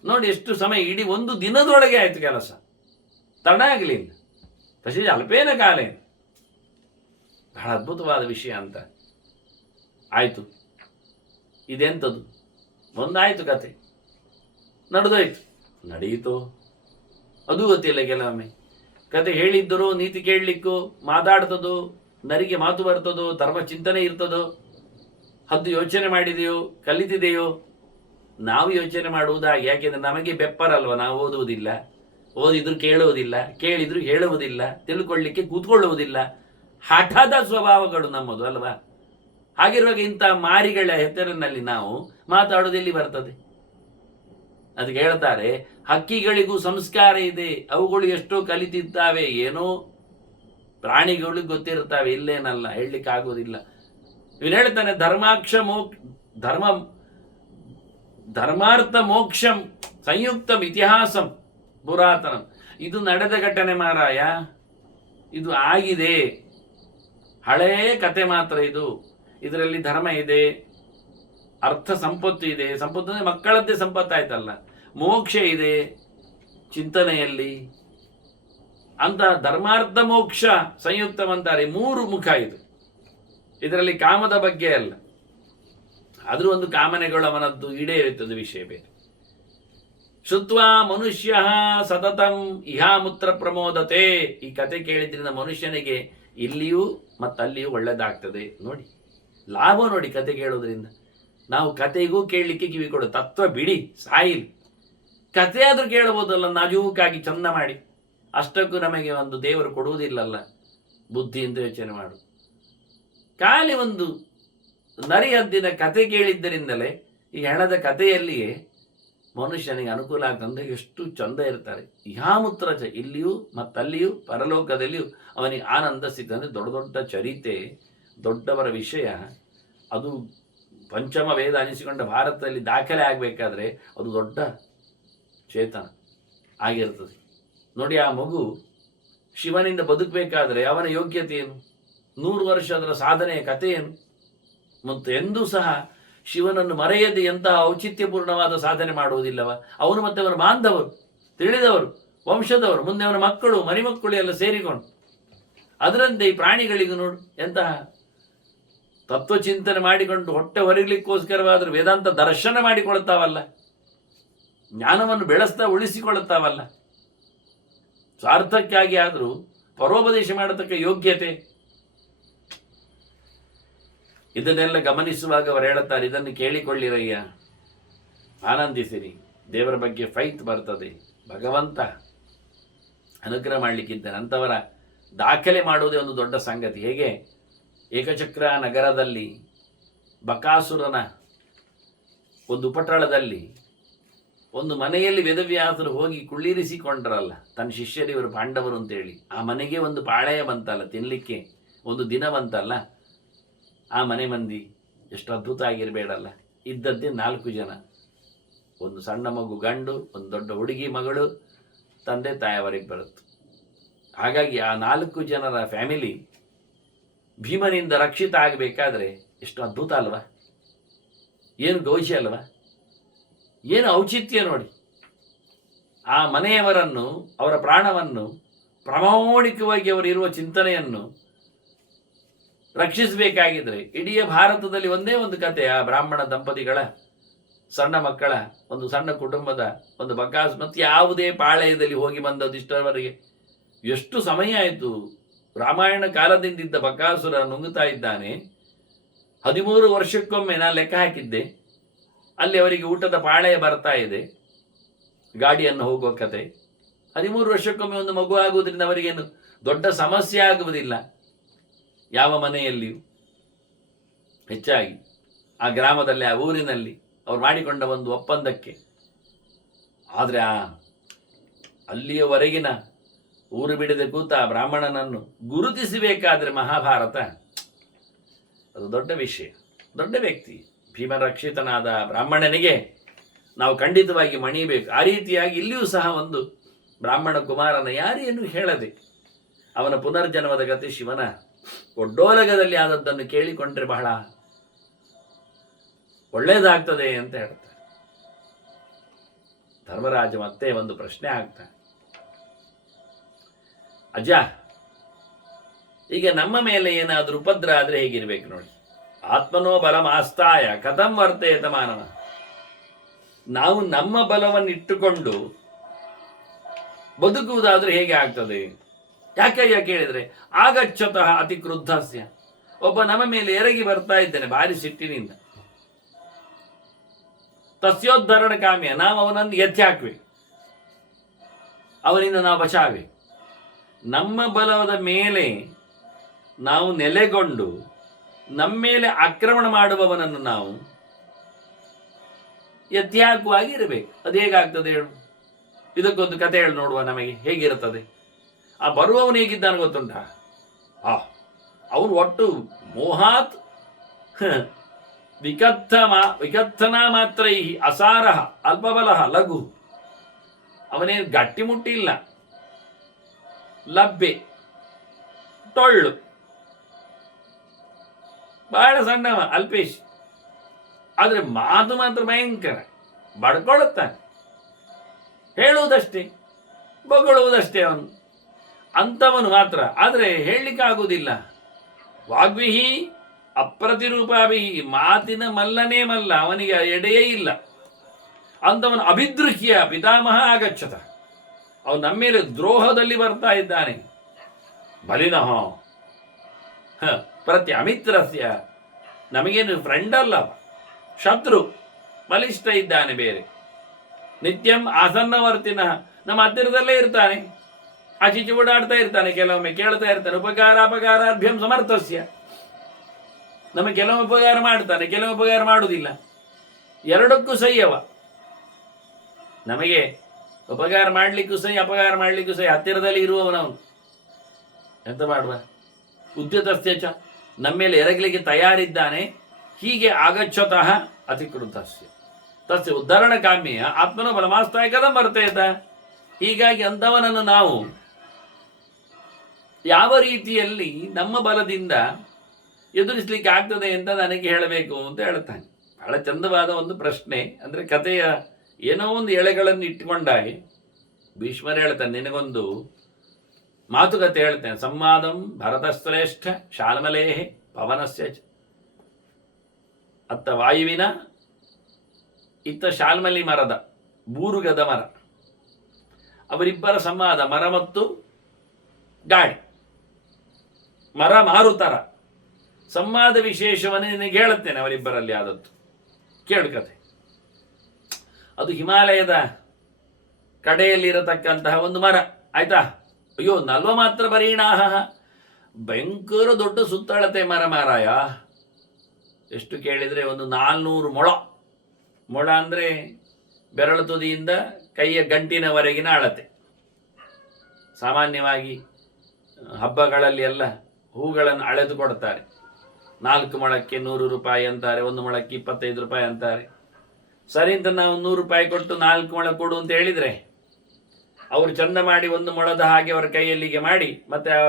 ನೋಡಿ ಎಷ್ಟು ಸಮಯ, ಇಡೀ ಒಂದು ದಿನದೊಳಗೆ ಆಯ್ತು ಕೆಲಸ, ತಡ ಆಗಲಿಲ್ಲ. ಪಶ್ಯ ಅಲ್ಪೇನ ಕಾಲೇ, ಬಹಳ ಅದ್ಭುತವಾದ ವಿಷಯ ಅಂತ ಆಯ್ತು. ಇದೆಂಥದ್ದು? ಒಂದಾಯ್ತು ಕತೆ, ನಡೆದೋಯ್ತು. ನಡೆಯಿತು ಅದು ಗೊತ್ತಿಲ್ಲ. ಕೆಲವೊಮ್ಮೆ ಕತೆ ಹೇಳಿದ್ದರು, ನೀತಿ ಕೇಳಲಿಕ್ಕೂ ಮಾತಾಡ್ತದೋ, ನರಿಗೆ ಮಾತು ಬರ್ತದೋ, ಧರ್ಮ ಚಿಂತನೆ ಇರ್ತದೋ, ಹದ್ದು ಯೋಚನೆ ಮಾಡಿದೆಯೋ, ಕಲಿತಿದೆಯೋ? ನಾವು ಯೋಚನೆ ಮಾಡುವುದಾಗಿ. ಯಾಕೆಂದ್ರೆ ನಮಗೆ ಬೆಪ್ಪರಲ್ವ, ನಾವು ಓದುವುದಿಲ್ಲ, ಓದಿದ್ರು ಕೇಳುವುದಿಲ್ಲ, ಕೇಳಿದ್ರು ಹೇಳುವುದಿಲ್ಲ, ತಿಳ್ಕೊಳ್ಳಿಕ್ಕೆ ಕೂತ್ಕೊಳ್ಳುವುದಿಲ್ಲ. ಹಠದ ಸ್ವಭಾವಗಳು ನಮ್ಮದು ಅಲ್ವಾ? ಹಾಗಿರುವಾಗ ಇಂಥ ಮಾರಿಗಳ ಹೆಸರಿನಲ್ಲಿ ನಾವು ಮಾತಾಡೋದೆಲ್ಲಿ ಬರ್ತದೆ? ಅದಕ್ಕೆ ಹೇಳ್ತಾರೆ, ಹಕ್ಕಿಗಳಿಗೂ ಸಂಸ್ಕಾರ ಇದೆ, ಅವುಗಳು ಎಷ್ಟೋ ಕಲಿತಿದ್ದಾವೆ, ಏನೋ ಪ್ರಾಣಿಗಳಿಗೆ ಗೊತ್ತಿರ್ತಾವೆ, ಇಲ್ಲೇನಲ್ಲ, ಹೇಳಲಿಕ್ಕೆ ಆಗೋದಿಲ್ಲ. ಇವನು ಹೇಳ್ತಾನೆ, ಧರ್ಮಾರ್ಥ ಮೋಕ್ಷಂ ಸಂಯುಕ್ತಂ ಇತಿಹಾಸಂ ಪುರಾತನಂ. ಇದು ನಡೆದ ಘಟನೆ ಮಾರಾಯ, ಇದು ಆಗಿದೆ, ಹಳೇ ಕತೆ ಮಾತ್ರ ಇದು. ಇದರಲ್ಲಿ ಧರ್ಮ ಇದೆ, ಅರ್ಥ ಸಂಪತ್ತು ಇದೆ. ಸಂಪತ್ತು ಅಂದರೆ ಮಕ್ಕಳದ್ದೇ ಸಂಪತ್ತಾಯ್ತಲ್ಲ. ಮೋಕ್ಷ ಇದೆ ಚಿಂತನೆಯಲ್ಲಿ ಅಂತ. ಧರ್ಮಾರ್ಥ ಮೋಕ್ಷ ಸಂಯುಕ್ತವಂತಾರೆ, 3 ಮುಖ ಇದು. ಇದರಲ್ಲಿ ಕಾಮದ ಬಗ್ಗೆ ಅಲ್ಲ, ಆದರೂ ಒಂದು ಕಾಮನೆಗಳು ಅವನದ್ದು ಈಡೇರುತ್ತದೆ, ವಿಷಯ ಬೇರೆ. ಶುತ್ವಾ ಮನುಷ್ಯ ಸತತಂ ಇಹಾಮುತ್ರ ಪ್ರಮೋದತೆ. ಈ ಕತೆ ಕೇಳಿದ್ರಿಂದ ಮನುಷ್ಯನಿಗೆ ಇಲ್ಲಿಯೂ ಮತ್ತಲ್ಲಿಯೂ ಒಳ್ಳೆದಾಗ್ತದೆ. ನೋಡಿ ಲಾಭ ನೋಡಿ ಕತೆ ಕೇಳೋದ್ರಿಂದ. ನಾವು ಕತೆಗೂ ಕೇಳಲಿಕ್ಕೆ ಕಿವಿ ಕೊಡು, ತತ್ವ ಬಿಡಿ, ಸಾಯಿಲ್. ಕತೆ ಆದರೂ ಕೇಳಬಹುದಲ್ಲ, ನಾಜೂಕಾಗಿ ಚಂದ ಮಾಡಿ. ಅಷ್ಟಕ್ಕೂ ನಮಗೆ ಒಂದು ದೇವರು ಕೊಡುವುದಿಲ್ಲಲ್ಲ ಬುದ್ಧಿ ಅಂತ ಯೋಚನೆ ಮಾಡು. ಖಾಲಿ ಒಂದು ನರಿಹದ್ದಿನ ಕತೆ ಕೇಳಿದ್ದರಿಂದಲೇ ಈ ಹೆಣದ ಕಥೆಯಲ್ಲಿಯೇ ಮನುಷ್ಯನಿಗೆ ಅನುಕೂಲ ಆಗ್ತಂದ್ರೆ ಎಷ್ಟು ಚಂದ ಇರ್ತಾರೆ. ಇಹಾಮುತ್ರ ಇಲ್ಲಿಯೂ ಮತ್ತಲ್ಲಿಯೂ ಪರಲೋಕದಲ್ಲಿಯೂ ಅವನಿಗೆ ಆನಂದ ಸಿಗ್ತಂದ್ರೆ ದೊಡ್ಡ ದೊಡ್ಡ ಚರಿತೆ, ದೊಡ್ಡವರ ವಿಷಯ, ಅದು ಪಂಚಮ ವೇದ ಅನಿಸಿಕೊಂಡ ಭಾರತದಲ್ಲಿ ದಾಖಲೆ ಆಗಬೇಕಾದ್ರೆ ಅದು ದೊಡ್ಡ ಚೇತನ ಆಗಿರ್ತದೆ. ನೋಡಿ, ಆ ಮಗು ಶಿವನಿಂದ ಬದುಕಬೇಕಾದ್ರೆ ಅವನ ಯೋಗ್ಯತೆ ಏನು? 100 ವರ್ಷ ಅದರ ಸಾಧನೆಯ ಕಥೆ ಏನು? ಮತ್ತು ಎಂದೂ ಸಹ ಶಿವನನ್ನು ಮರೆಯದೆ ಎಂತಹ ಔಚಿತ್ಯಪೂರ್ಣವಾದ ಸಾಧನೆ ಮಾಡುವುದಿಲ್ಲವ. ಅವನು ಮತ್ತೆ ಅವನ ಬಾಂಧವರು, ತಿಳಿದವರು, ವಂಶದವರು, ಮುಂದೆ ಅವನ ಮಕ್ಕಳು, ಮರಿಮಕ್ಕಳು ಎಲ್ಲ ಸೇರಿಕೊಂಡು. ಅದರಂತೆ ಈ ಪ್ರಾಣಿಗಳಿಗೂ ನೋಡು ಎಂತಹ ತತ್ವಚಿಂತನೆ ಮಾಡಿಕೊಂಡು ಹೊಟ್ಟೆ ಹೊರಗಲಿಕ್ಕೋಸ್ಕರವಾದರೂ ವೇದಾಂತ ದರ್ಶನ ಮಾಡಿಕೊಳ್ತಾವಲ್ಲ, ಜ್ಞಾನವನ್ನು ಬೆಳೆಸ್ತಾ ಉಳಿಸಿಕೊಳ್ಳುತ್ತಾವಲ್ಲ. ಸ್ವಾರ್ಥಕ್ಕಾಗಿ ಆದರೂ ಪರೋಪದೇಶ ಮಾಡತಕ್ಕ ಯೋಗ್ಯತೆ. ಇದನ್ನೆಲ್ಲ ಗಮನಿಸುವಾಗ ಅವರು ಹೇಳುತ್ತಾರೆ, ಇದನ್ನು ಕೇಳಿಕೊಳ್ಳಿರಯ್ಯ, ಆನಂದಿಸಿರಿ, ದೇವರ ಬಗ್ಗೆ ಫೈತ್ ಬರ್ತದೆ, ಭಗವಂತ ಅನುಗ್ರಹ ಮಾಡಲಿಕ್ಕಿದ್ದಾನೆ. ಅಂಥವರ ದಾಖಲೆ ಮಾಡುವುದೇ ಒಂದು ದೊಡ್ಡ ಸಂಗತಿ. ಹೇಗೆ ಏಕಚಕ್ರ ನಗರದಲ್ಲಿ ಬಕಾಸುರನ ಒಂದು ಉಪಟಳದಲ್ಲಿ ಒಂದು ಮನೆಯಲ್ಲಿ ವೇದವ್ಯಾಸರು ಹೋಗಿ ಕುಳ್ಳಿರಿಸಿಕೊಂಡ್ರಲ್ಲ ತನ್ನ ಶಿಷ್ಯರಿವರು ಪಾಂಡವರು ಅಂತೇಳಿ, ಆ ಮನೆಗೆ ಒಂದು ಪಾಳೆಯ ಬಂತಲ್ಲ, ತಿನ್ನಲಿಕ್ಕೆ ಒಂದು ದಿನ ಬಂತಲ್ಲ, ಆ ಮನೆ ಮಂದಿ ಎಷ್ಟು ಅದ್ಭುತ ಆಗಿರಬೇಡಲ್ಲ. ಇದ್ದದ್ದೇ 4 ಜನ, ಒಂದು ಸಣ್ಣ ಮಗು ಗಂಡು, ಒಂದು ದೊಡ್ಡ ಹುಡುಗಿ ಮಗಳು, ತಂದೆ ತಾಯವರಿಗೆ ಬರುತ್ತೆ. ಹಾಗಾಗಿ ಆ 4 ಜನರ ಫ್ಯಾಮಿಲಿ ಭೀಮನಿಂದ ರಕ್ಷಿತ ಆಗಬೇಕಾದ್ರೆ ಎಷ್ಟು ಅದ್ಭುತ ಅಲ್ವಾ, ಏನು ಗೌಶಿ ಅಲ್ವಾ, ಏನು ಔಚಿತ್ಯ ನೋಡಿ. ಆ ಮನೆಯವರನ್ನು, ಅವರ ಪ್ರಾಣವನ್ನು, ಪ್ರಾಮಾಣಿಕವಾಗಿ ಅವರಿರುವ ಚಿಂತನೆಯನ್ನು ರಕ್ಷಿಸಬೇಕಾಗಿದ್ರೆ ಇಡೀ ಭಾರತದಲ್ಲಿ ಒಂದೇ ಒಂದು ಕತೆ, ಆ ಬ್ರಾಹ್ಮಣ ದಂಪತಿಗಳ ಸಣ್ಣ ಮಕ್ಕಳ ಒಂದು ಸಣ್ಣ ಕುಟುಂಬದ ಒಂದು ಬಕಾಸ್. ಮತ್ತು ಯಾವುದೇ ಪಾಳೆಯದಲ್ಲಿ ಹೋಗಿ ಬಂದದ್ದು ಇಷ್ಟರವರೆಗೆ ಎಷ್ಟು ಸಮಯ ಆಯಿತು. ರಾಮಾಯಣ ಕಾಲದಿಂದಿದ್ದ ಬಕಾಸುರ ನುಂಗುತ್ತಾ ಇದ್ದಾನೆ. 13 ವರ್ಷಕ್ಕೊಮ್ಮೆ ನಾನು ಲೆಕ್ಕ ಹಾಕಿದ್ದೆ, ಅಲ್ಲಿ ಅವರಿಗೆ ಊಟದ ಪಾಳೆಯ ಬರ್ತಾ ಇದೆ, ಗಾಡಿಯನ್ನು ಹೋಗುವ ಕತೆ. 13 ವರ್ಷಕ್ಕೊಮ್ಮೆ ಒಂದು ಮಗು ಆಗುವುದರಿಂದ ಅವರಿಗೇನು ದೊಡ್ಡ ಸಮಸ್ಯೆ ಆಗುವುದಿಲ್ಲ ಯಾವ ಮನೆಯಲ್ಲಿಯೂ. ಹೆಚ್ಚಾಗಿ ಆ ಗ್ರಾಮದಲ್ಲಿ, ಆ ಊರಿನಲ್ಲಿ ಅವ್ರು ಮಾಡಿಕೊಂಡ ಒಂದು ಒಪ್ಪಂದಕ್ಕೆ. ಆದರೆ ಅಲ್ಲಿಯವರೆಗಿನ ಊರು ಬಿಡದೆ ಕೂತ ಬ್ರಾಹ್ಮಣನನ್ನು ಗುರುತಿಸಬೇಕಾದ್ರೆ ಮಹಾಭಾರತ ಅದು ದೊಡ್ಡ ವಿಷಯ, ದೊಡ್ಡ ವ್ಯಕ್ತಿ. ಭೀಮರಕ್ಷಿತನಾದ ಬ್ರಾಹ್ಮಣನಿಗೆ ನಾವು ಖಂಡಿತವಾಗಿ ಮಣಿಬೇಕು. ಆ ರೀತಿಯಾಗಿ ಇಲ್ಲಿಯೂ ಸಹ ಒಂದು ಬ್ರಾಹ್ಮಣ ಕುಮಾರನ ಯಾರೇನು ಹೇಳದೆ ಅವನ ಪುನರ್ಜನ್ಮದ ಗತಿ ಶಿವನ ಒಡ್ಡೋಲಗದಲ್ಲಿ ಆದದ್ದನ್ನು ಕೇಳಿಕೊಂಡ್ರೆ ಬಹಳ ಒಳ್ಳೆಯದಾಗ್ತದೆ ಅಂತ ಹೇಳ್ತಾರೆ. ಧರ್ಮರಾಜ ಮತ್ತೆ ಒಂದು ಪ್ರಶ್ನೆ ಆಗ್ತಾನೆ, ಅಜ್ಜ, ಈಗ ನಮ್ಮ ಮೇಲೆ ಏನಾದರೂ ಉಪದ್ರ ಆದರೆ ಹೇಗಿರ್ಬೇಕು ನೋಡಿ. ಆತ್ಮನೋ ಬಲಮಾಸ್ತಾಯ ಕಥಂ ವರ್ತೇತ ಮಾನವ. ನಾವು ನಮ್ಮ ಬಲವನ್ನಿಟ್ಟುಕೊಂಡು ಬದುಕುವುದಾದ್ರೆ ಹೇಗೆ ಆಗ್ತದೆ? ಯಾಕೆ ಕೇಳಿದ್ರೆ, ಆಗಚ್ಚತಃ ಅತಿ ಕ್ರುದ್ಧಸ್ಯ, ಒಬ್ಬ ನಮ್ಮ ಮೇಲೆ ಎರಗಿ ಬರ್ತಾ ಇದ್ದಾನೆ ಭಾರಿ ಸಿಟ್ಟಿನಿಂದ. ತಸ್ಯೋದ್ಧರಣ ಕಾಮ್ಯ, ನಾವು ಅವನನ್ನು ಎತ್ತಿ ಹಾಕ್ವಿ, ಅವನಿಂದ ನಾವು ಬಚಾವೆ. ನಮ್ಮ ಬಲದ ಮೇಲೆ ನಾವು ನೆಲೆಗೊಂಡು ನಮ್ಮ ಮೇಲೆ ಆಕ್ರಮಣ ಮಾಡುವವನನ್ನು ನಾವು ಎತ್ತಿ ಹಾಕುವಾಗಿ ಇರಬೇಕು. ಅದು ಹೇಗಾಗ್ತದೆ ಹೇಳು? ಇದಕ್ಕೊಂದು ಕತೆ ಹೇಳಿ ನೋಡುವ, ನಮಗೆ ಹೇಗಿರುತ್ತದೆ. ಆ ಬರುವವನು ಹೇಗಿದ್ದಾನೆ ಗೊತ್ತುಂಟ? ಅವನು ಒಟ್ಟು ಮೋಹಾತ್ ವಿಕಥನ ಮಾತ್ರ ಅಸಾರ ಅಲ್ಪಬಲ ಲಘು. ಅವನೇನು ಗಟ್ಟಿಮುಟ್ಟಿ ಇಲ್ಲ, ಲಬ್ಬೆ, ಟೊಳ್ಳು, ಬಹಳ ಸಣ್ಣವ, ಅಲ್ಪೇಶ್. ಆದರೆ ಮಾತು ಮಾತ್ರ ಭಯಂಕರ, ಬಡ್ಕೊಳ್ಳುತ್ತಾನೆ, ಹೇಳುವುದಷ್ಟೇ, ಬೊಗಳುವುದಷ್ಟೇ ಅವನು. ಅಂಥವನು ಮಾತ್ರ. ಆದರೆ ಹೇಳಲಿಕ್ಕೆ ಆಗುವುದಿಲ್ಲ. ವಾಗ್ವಿಹಿ ಅಪ್ರತಿರೂಪಾಭಿಹಿ, ಮಾತಿನ ಮಲ್ಲನೇ ಮಲ್ಲ, ಅವನಿಗೆ ಎಡೆಯೇ ಇಲ್ಲ. ಅಂಥವನು ಅಭಿದೃಹ್ಯ ಪಿತಾಮಹ ಆಗಚ್ಚತ, ಅವನು ನಮ್ಮ ಮೇಲೆ ದ್ರೋಹದಲ್ಲಿ ಬರ್ತಾ ಇದ್ದಾನೆ. ಬಲಿನಃ ಪ್ರತಿ ಅಮಿತ್ರಸ್ಯ, ನಮಗೇನು ಫ್ರೆಂಡ್ ಅಲ್ಲ, ಶತ್ರು, ಬಲಿಷ್ಠ ಇದ್ದಾನೆ ಬೇರೆ. ನಿತ್ಯಂ ಆಸನ್ನವರ್ತಿನ, ನಮ್ಮ ಹತ್ತಿರದಲ್ಲೇ ಇರ್ತಾನೆ, ಆಚೀಚೆ ಓಡಾಡ್ತಾ ಇರ್ತಾನೆ, ಕೆಲವೊಮ್ಮೆ ಕೇಳ್ತಾ ಇರ್ತಾನೆ. ಉಪಕಾರ ಅಪಕಾರಾಭ್ಯಂ ಸಮರ್ಥಸ್ಯ, ನಮಗೆ ಕೆಲವೊಮ್ಮೆ ಉಪಕಾರ ಮಾಡ್ತಾನೆ, ಕೆಲವೊಮ್ಮೆ ಉಪಕಾರ ಮಾಡುವುದಿಲ್ಲ, ಎರಡಕ್ಕೂ ಸಹಿಯವ. ನಮಗೆ ಉಪಕಾರ ಮಾಡಲಿಕ್ಕೂ ಸಹಿ, ಅಪಕಾರ ಮಾಡಲಿಕ್ಕೂ ಸಹಿ, ಹತ್ತಿರದಲ್ಲಿ ಇರುವವನವನು. ಎಂತ ಮಾಡುವ? ಉದ್ಯತಸ್ಯ, ನಮ್ಮ ಮೇಲೆ ಎರಗಲಿಕ್ಕೆ ತಯಾರಿದ್ದಾನೆ. ಹೀಗೆ ಆಗಚ್ಚತಃ ಅತಿಕೃತಸ್ಯ ತಸ್ಯ ಉದ್ಧರಣ ಕಾಮ್ಯ ಆತ್ಮನ ಬಲಮಾಸ್ತಾಯ ಕದಂ ಬರ್ತೇತ. ಹೀಗಾಗಿ ಅಂಥವನನ್ನು ನಾವು ಯಾವ ರೀತಿಯಲ್ಲಿ ನಮ್ಮ ಬಲದಿಂದ ಎದುರಿಸಲಿಕ್ಕೆ ಆಗ್ತದೆ ಅಂತ ನನಗೆ ಹೇಳಬೇಕು ಅಂತ ಹೇಳ್ತಾನೆ. ಬಹಳ ಚಂದವಾದ ಒಂದು ಪ್ರಶ್ನೆ. ಅಂದರೆ ಕಥೆಯ ಏನೋ ಒಂದು ಎಳೆಗಳನ್ನು ಇಟ್ಟುಕೊಂಡಾಗೆ ಭೀಷ್ಮರು ಹೇಳ್ತಾನೆ, ನಿನಗೊಂದು ಮಾತುಕತೆ ಹೇಳ್ತೇನೆ. ಸಂವಾದಂ ಭರತಶ್ರೇಷ್ಠ ಶಾಲ್ಮಲೇಹೆ ಪವನಸ್ಯ ಅತ್ತ ವಾಯುವಿನ ಇತ್ತ ಶಾಲ್ಮಲಿ ಮರದ ಬೂರುಗದ ಮರ, ಅವರಿಬ್ಬರ ಸಂವಾದ. ಮರ ಮತ್ತು ಗಾಳಿ, ಮರ ಮಾರುತರ ಸಂವಾದ ವಿಶೇಷವನ್ನು ನಿನಗೆ ಹೇಳುತ್ತೇನೆ ಅವರಿಬ್ಬರಲ್ಲಿ ಆದದ್ದು. ಕೇಳು ಕತೆ. ಅದು ಹಿಮಾಲಯದ ಕಡೆಯಲ್ಲಿರತಕ್ಕಂತಹ ಒಂದು ಮರ, ಆಯ್ತಾ? ಅಯ್ಯೋ, ನಲ್ವ ಮಾತ್ರ ಪರಿಣಾಹ, ಭಯಂಕರ ದೊಡ್ಡ ಸುತ್ತಳತೆ ಮರ ಮಾರಾಯ. ಎಷ್ಟು ಕೇಳಿದರೆ ಒಂದು 400 ಮೊಳ. ಮೊಳ ಅಂದರೆ ಬೆರಳು ತುದಿಯಿಂದ ಕೈಯ ಗಂಟಿನವರೆಗಿನ ಅಳತೆ. ಸಾಮಾನ್ಯವಾಗಿ ಹಬ್ಬಗಳಲ್ಲಿ ಎಲ್ಲ ಹೂಗಳನ್ನು ಅಳೆದು ಕೊಡ್ತಾರೆ. 4 ಮೊಳಕ್ಕೆ 100 ರೂಪಾಯಿ ಅಂತಾರೆ, 1 ಮೊಳಕ್ಕೆ 25 ರೂಪಾಯಿ ಅಂತಾರೆ. ಸರಿ ಅಂತ ನಾವು 100 ರೂಪಾಯಿ ಕೊಟ್ಟು 4 ಮೊಳ ಕೊಡು ಅಂತ ಹೇಳಿದರೆ ಅವರು ಚಂದ ಮಾಡಿ 1 ಮೊಳದ ಹಾಗೆ ಅವರ ಕೈಯಲ್ಲಿಗೆ ಮಾಡಿ ಮತ್ತೆ ಆ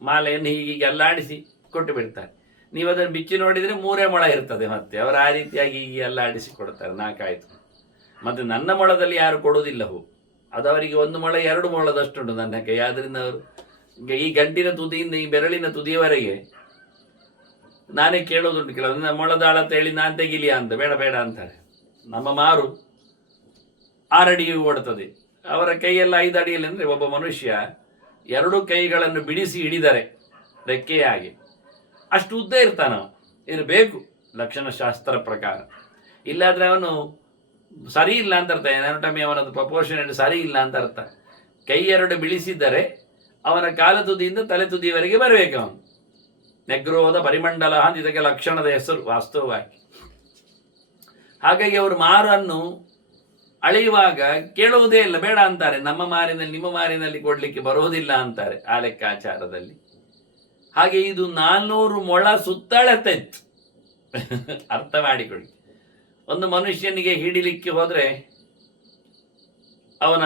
ಮಾಲೆಯನ್ನು ಹೀಗೆ ಅಲ್ಲಾಡಿಸಿ ಕೊಟ್ಟು ಬಿಡ್ತಾರೆ. ನೀವು ಅದನ್ನು ಬಿಚ್ಚಿ ನೋಡಿದರೆ 3 ಮೊಳ ಇರ್ತದೆ. ಮತ್ತೆ ಅವರು ಆ ರೀತಿಯಾಗಿ ಹೀಗೆ ಅಲ್ಲಾಡಿಸಿ ಕೊಡ್ತಾರೆ. 4 ಆಯಿತು. ಮತ್ತು ನನ್ನ ಮೊಳದಲ್ಲಿ ಯಾರು ಕೊಡುವುದಿಲ್ಲ ಹೂ, ಅದು ಅವರಿಗೆ 1 ಮೊಳ 2 ಮೊಳದಷ್ಟುಂಟು ನನ್ನ ಕೈ. ಆದ್ದರಿಂದ ಅವರು ಈ ಗಂಟಿನ ತುದಿಯಿಂದ ಈ ಬೆರಳಿನ ತುದಿಯವರೆಗೆ ನಾನೇ ಕೇಳೋದುಂಟು. ಕೆಲವು ಮೊಳದ ಅಳತೆ ಹೇಳಿ ನಾನು ತೆಗಿಲಿಯಾ ಅಂತ, ಬೇಡ ಬೇಡ ಅಂತಾರೆ. ನಮ್ಮ ಮಾರು 6 ಅಡಿಯೂ ಓಡ್ತದೆ, ಅವರ ಕೈಯೆಲ್ಲ 5 ಅಡಿಯಲ್ಲಿ. ಅಂದರೆ ಒಬ್ಬ ಮನುಷ್ಯ 2 ಕೈಗಳನ್ನು ಬಿಡಿಸಿ ಹಿಡಿದರೆ ರೆಕ್ಕೆಯ ಹಾಗೆ ಅಷ್ಟು ಉದ್ದ ಇರ್ತಾನ, ಇರಬೇಕು ಲಕ್ಷಣಶಾಸ್ತ್ರ ಪ್ರಕಾರ. ಇಲ್ಲಾದರೆ ಅವನು ಸರಿ ಇಲ್ಲ ಅಂತ ಅರ್ಥ. ಎನಾಟಮಿ ಅವನದು ಪ್ರಪೋರ್ಷನೇಟ್ ಸರಿ ಇಲ್ಲ ಅಂತ ಅರ್ಥ. ಕೈ 2 ಬಿಡಿಸಿದ್ದರೆ ಅವನ ಕಾಲ ತುದಿಯಿಂದ ತಲೆ ತುದಿಯವರೆಗೆ ಬರಬೇಕು ಅವನು. ನೆಗ್ರೋಧ ಪರಿಮಂಡಲ ಅಂತ ಇದಕ್ಕೆ ಲಕ್ಷಣದ ಹೆಸರು ವಾಸ್ತವವಾಗಿ. ಹಾಗಾಗಿ ಅವರು ಮಾರನ್ನು ಅಳೆಯುವಾಗ ಕೇಳುವುದೇ ಇಲ್ಲ, ಬೇಡ ಅಂತಾರೆ. ನಮ್ಮ ಮಾರಿನಲ್ಲಿ ನಿಮ್ಮ ಮಾರಿನಲ್ಲಿ ಕೊಡಲಿಕ್ಕೆ ಬರುವುದಿಲ್ಲ ಅಂತಾರೆ ಆ ಲೆಕ್ಕಾಚಾರದಲ್ಲಿ. ಹಾಗೆ ಇದು 400 ಮೊಳ ಸುತ್ತಳತೆ. ಅರ್ಥ ಮಾಡಿಕೊಳ್ಳಿ. ಒಂದು ಮನುಷ್ಯನಿಗೆ ಹಿಡಿಲಿಕ್ಕೆ ಹೋದರೆ ಅವನ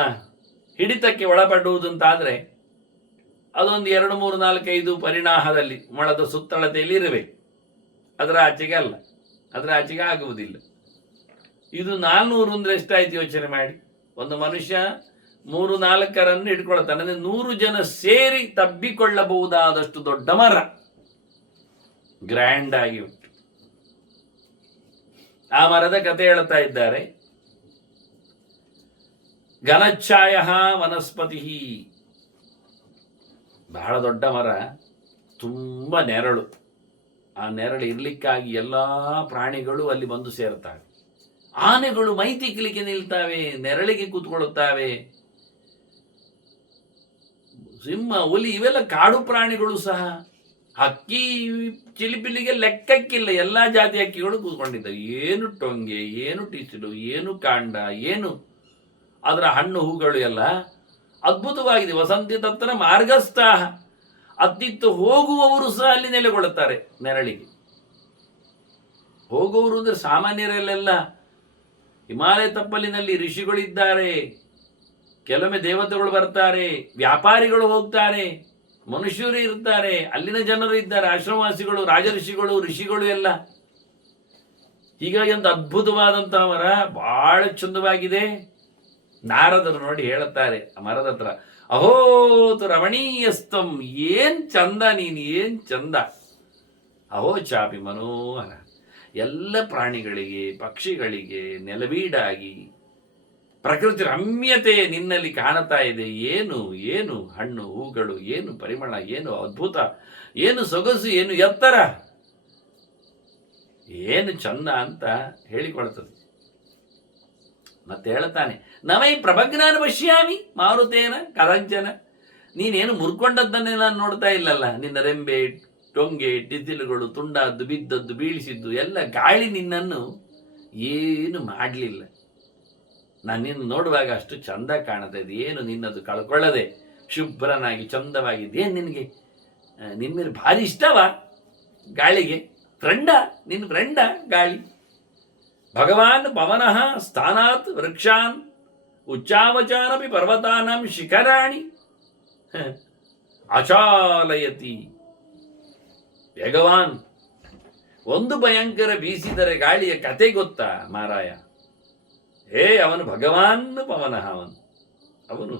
ಹಿಡಿತಕ್ಕೆ ಒಳಪಡುವುದಂತಾದರೆ ಅದೊಂದು 2, 3, 4, 5 ಪರಿಣಾಮದಲ್ಲಿ ಮೊಳದ ಸುತ್ತಳತೆಯಲ್ಲಿ ಇರಬೇಕು. ಅದರ ಆಚೆಗೆ ಅಲ್ಲ, ಅದರ ಆಚೆಗೆ ಆಗುವುದಿಲ್ಲ. ಇದು 400 ಅಂದರೆ ಎಷ್ಟಾಯ್ತು ಯೋಚನೆ ಮಾಡಿ. ಒಂದು ಮನುಷ್ಯ 3-4 ಇಟ್ಕೊಳ್ತಾನೆ. ಅಂದರೆ 100 ಜನ ಸೇರಿ ತಬ್ಬಿಕೊಳ್ಳಬಹುದಾದಷ್ಟು ದೊಡ್ಡ ಮರ, ಗ್ರ್ಯಾಂಡ್ ಆಗಿ ಉಂಟು. ಆ ಮರದ ಕಥೆ ಹೇಳ್ತಾ ಇದ್ದಾರೆ. ಘನಚ್ಛಾಯ ವನಸ್ಪತಿ, ಬಹಳ ದೊಡ್ಡ ಮರ, ತುಂಬ ನೆರಳು. ಆ ನೆರಳು ಇರ್ಲಿಕ್ಕಾಗಿ ಎಲ್ಲ ಪ್ರಾಣಿಗಳು ಅಲ್ಲಿ ಬಂದು ಸೇರುತ್ತವೆ. ಆನೆಗಳು ಮೈ ತಿಕ್ಕಲಿಕ್ಕೆ ನಿಲ್ತಾವೆ, ನೆರಳಿಗೆ ಕೂತ್ಕೊಳ್ಳುತ್ತಾವೆ. ಸಿಂಹ, ಹುಲಿ ಇವೆಲ್ಲ ಕಾಡು ಪ್ರಾಣಿಗಳು ಸಹ. ಹಕ್ಕಿ ಚಿಲಿಪಿಲಿಗೆ ಲೆಕ್ಕಕ್ಕಿಲ್ಲ, ಎಲ್ಲ ಜಾತಿ ಹಕ್ಕಿಗಳು ಕೂತ್ಕೊಂಡಿದ್ದಾವೆ. ಏನು ಟೊಂಗೆ, ಏನು ಟಿಸಿಲು, ಏನು ಕಾಂಡ, ಏನು ಅದರ ಹಣ್ಣು ಹೂಗಳು ಎಲ್ಲ ಅದ್ಭುತವಾಗಿದೆ. ವಸಂತಿ ತತ್ರ ಮಾರ್ಗಸ್ಥ, ಅತ್ತಿತ್ತು ಹೋಗುವವರು ಸಹ ಅಲ್ಲಿ ನೆಲೆಗೊಳ್ಳುತ್ತಾರೆ ನೆರಳಿಗೆ. ಹೋಗುವವರು ಅಂದರೆ ಸಾಮಾನ್ಯರಲ್ಲೆಲ್ಲ. ಹಿಮಾಲಯ ತಪ್ಪಲಿನಲ್ಲಿ ಋಷಿಗಳಿದ್ದಾರೆ, ಕೆಲವೊಮ್ಮೆ ದೇವತೆಗಳು ಬರ್ತಾರೆ, ವ್ಯಾಪಾರಿಗಳು ಹೋಗ್ತಾರೆ, ಮನುಷ್ಯರು ಇರ್ತಾರೆ, ಅಲ್ಲಿನ ಜನರು ಇದ್ದಾರೆ, ಆಶ್ರಮವಾಸಿಗಳು, ರಾಜಋಷಿಗಳು, ಋಷಿಗಳು ಎಲ್ಲ. ಹೀಗಾಗಿ ಒಂದು ಅದ್ಭುತವಾದಂತಹ ಮರ, ಬಹಳ ಚಂದವಾಗಿದೆ. ನಾರದರು ನೋಡಿ ಹೇಳುತ್ತಾರೆ ಆ ಮರದ ಹತ್ರ, ಅಹೋತು ರಮಣೀಯಸ್ತಂ, ಏನ್ ಚಂದ ನೀನು, ಏನ್ ಚಂದ. ಅಹೋ ಚಾಪಿ ಮನೋಹರ. ಎಲ್ಲ ಪ್ರಾಣಿಗಳಿಗೆ, ಪಕ್ಷಿಗಳಿಗೆ ನೆಲವೀಡಾಗಿ ಪ್ರಕೃತಿ ರಮ್ಯತೆ ನಿನ್ನಲ್ಲಿ ಕಾಣುತ್ತಾ ಇದೆ. ಏನು ಏನು ಹಣ್ಣು ಹೂಗಳು, ಏನು ಪರಿಮಳ, ಏನು ಅದ್ಭುತ, ಏನು ಸೊಗಸು, ಏನು ಎತ್ತರ, ಏನು ಚಂದ ಅಂತ ಹೇಳಿಕೊಳ್ತದೆ. ಮತ್ತೆ ಹೇಳ್ತಾನೆ, ನಮೈ ಪ್ರಭಜ್ಞಾನ ಪಶ್ಯಾಮಿ ಮಾರುತೇನ ಕರಂಚನ. ನೀನೇನು ಮುರ್ಕೊಂಡದ್ದನ್ನೇ ನಾನು ನೋಡ್ತಾ ಇಲ್ಲಲ್ಲ. ನಿನ್ನ ರೆಂಬೆ, ಟೊಂಗೆ, ಟಿಸಿಲುಗಳು, ತುಂಡದ್ದು, ಬಿದ್ದದ್ದು, ಬೀಳಿಸಿದ್ದು ಎಲ್ಲ ಗಾಳಿ ನಿನ್ನನ್ನು ಏನು ಮಾಡಲಿಲ್ಲ. ನಾನು ನಿನ್ನ ನೋಡುವಾಗ ಅಷ್ಟು ಚಂದ ಕಾಣ್ತಾ ಇದೆ. ಏನು ನಿನ್ನದು ಕಳ್ಕೊಳ್ಳದೆ ಶುಭ್ರನಾಗಿ ಚಂದವಾಗಿದೆ. ಏನು ನಿನಗೆ ನಿನ್ನ ಮೇಲೆ ಭಾರಿ ಇಷ್ಟವಾ ಗಾಳಿಗೆ? ನಿನ್ನ ಫ್ರೆಂಡ ಗಾಳಿ? ಭಗವಾನ್ ಪವನಃ ಸ್ಥಾನಾತ್ ವೃಕ್ಷಾನ್ ಉಚ್ಚಾವಚಾನಪಿ ಪರ್ವತಾನಾಂ ಶಿಖರಾಣಿ ಅಚಾಲಯತಿ. ಭಗವಾನ್ ಒಂದು ಭಯಂಕರ ಬೀಸಿದರೆ ಗಾಳಿಯ ಕತೆ ಗೊತ್ತಾ ಮಾರಾಯ? ಅವನು ಭಗವಾನ್ ಪವನಃ, ಅವನು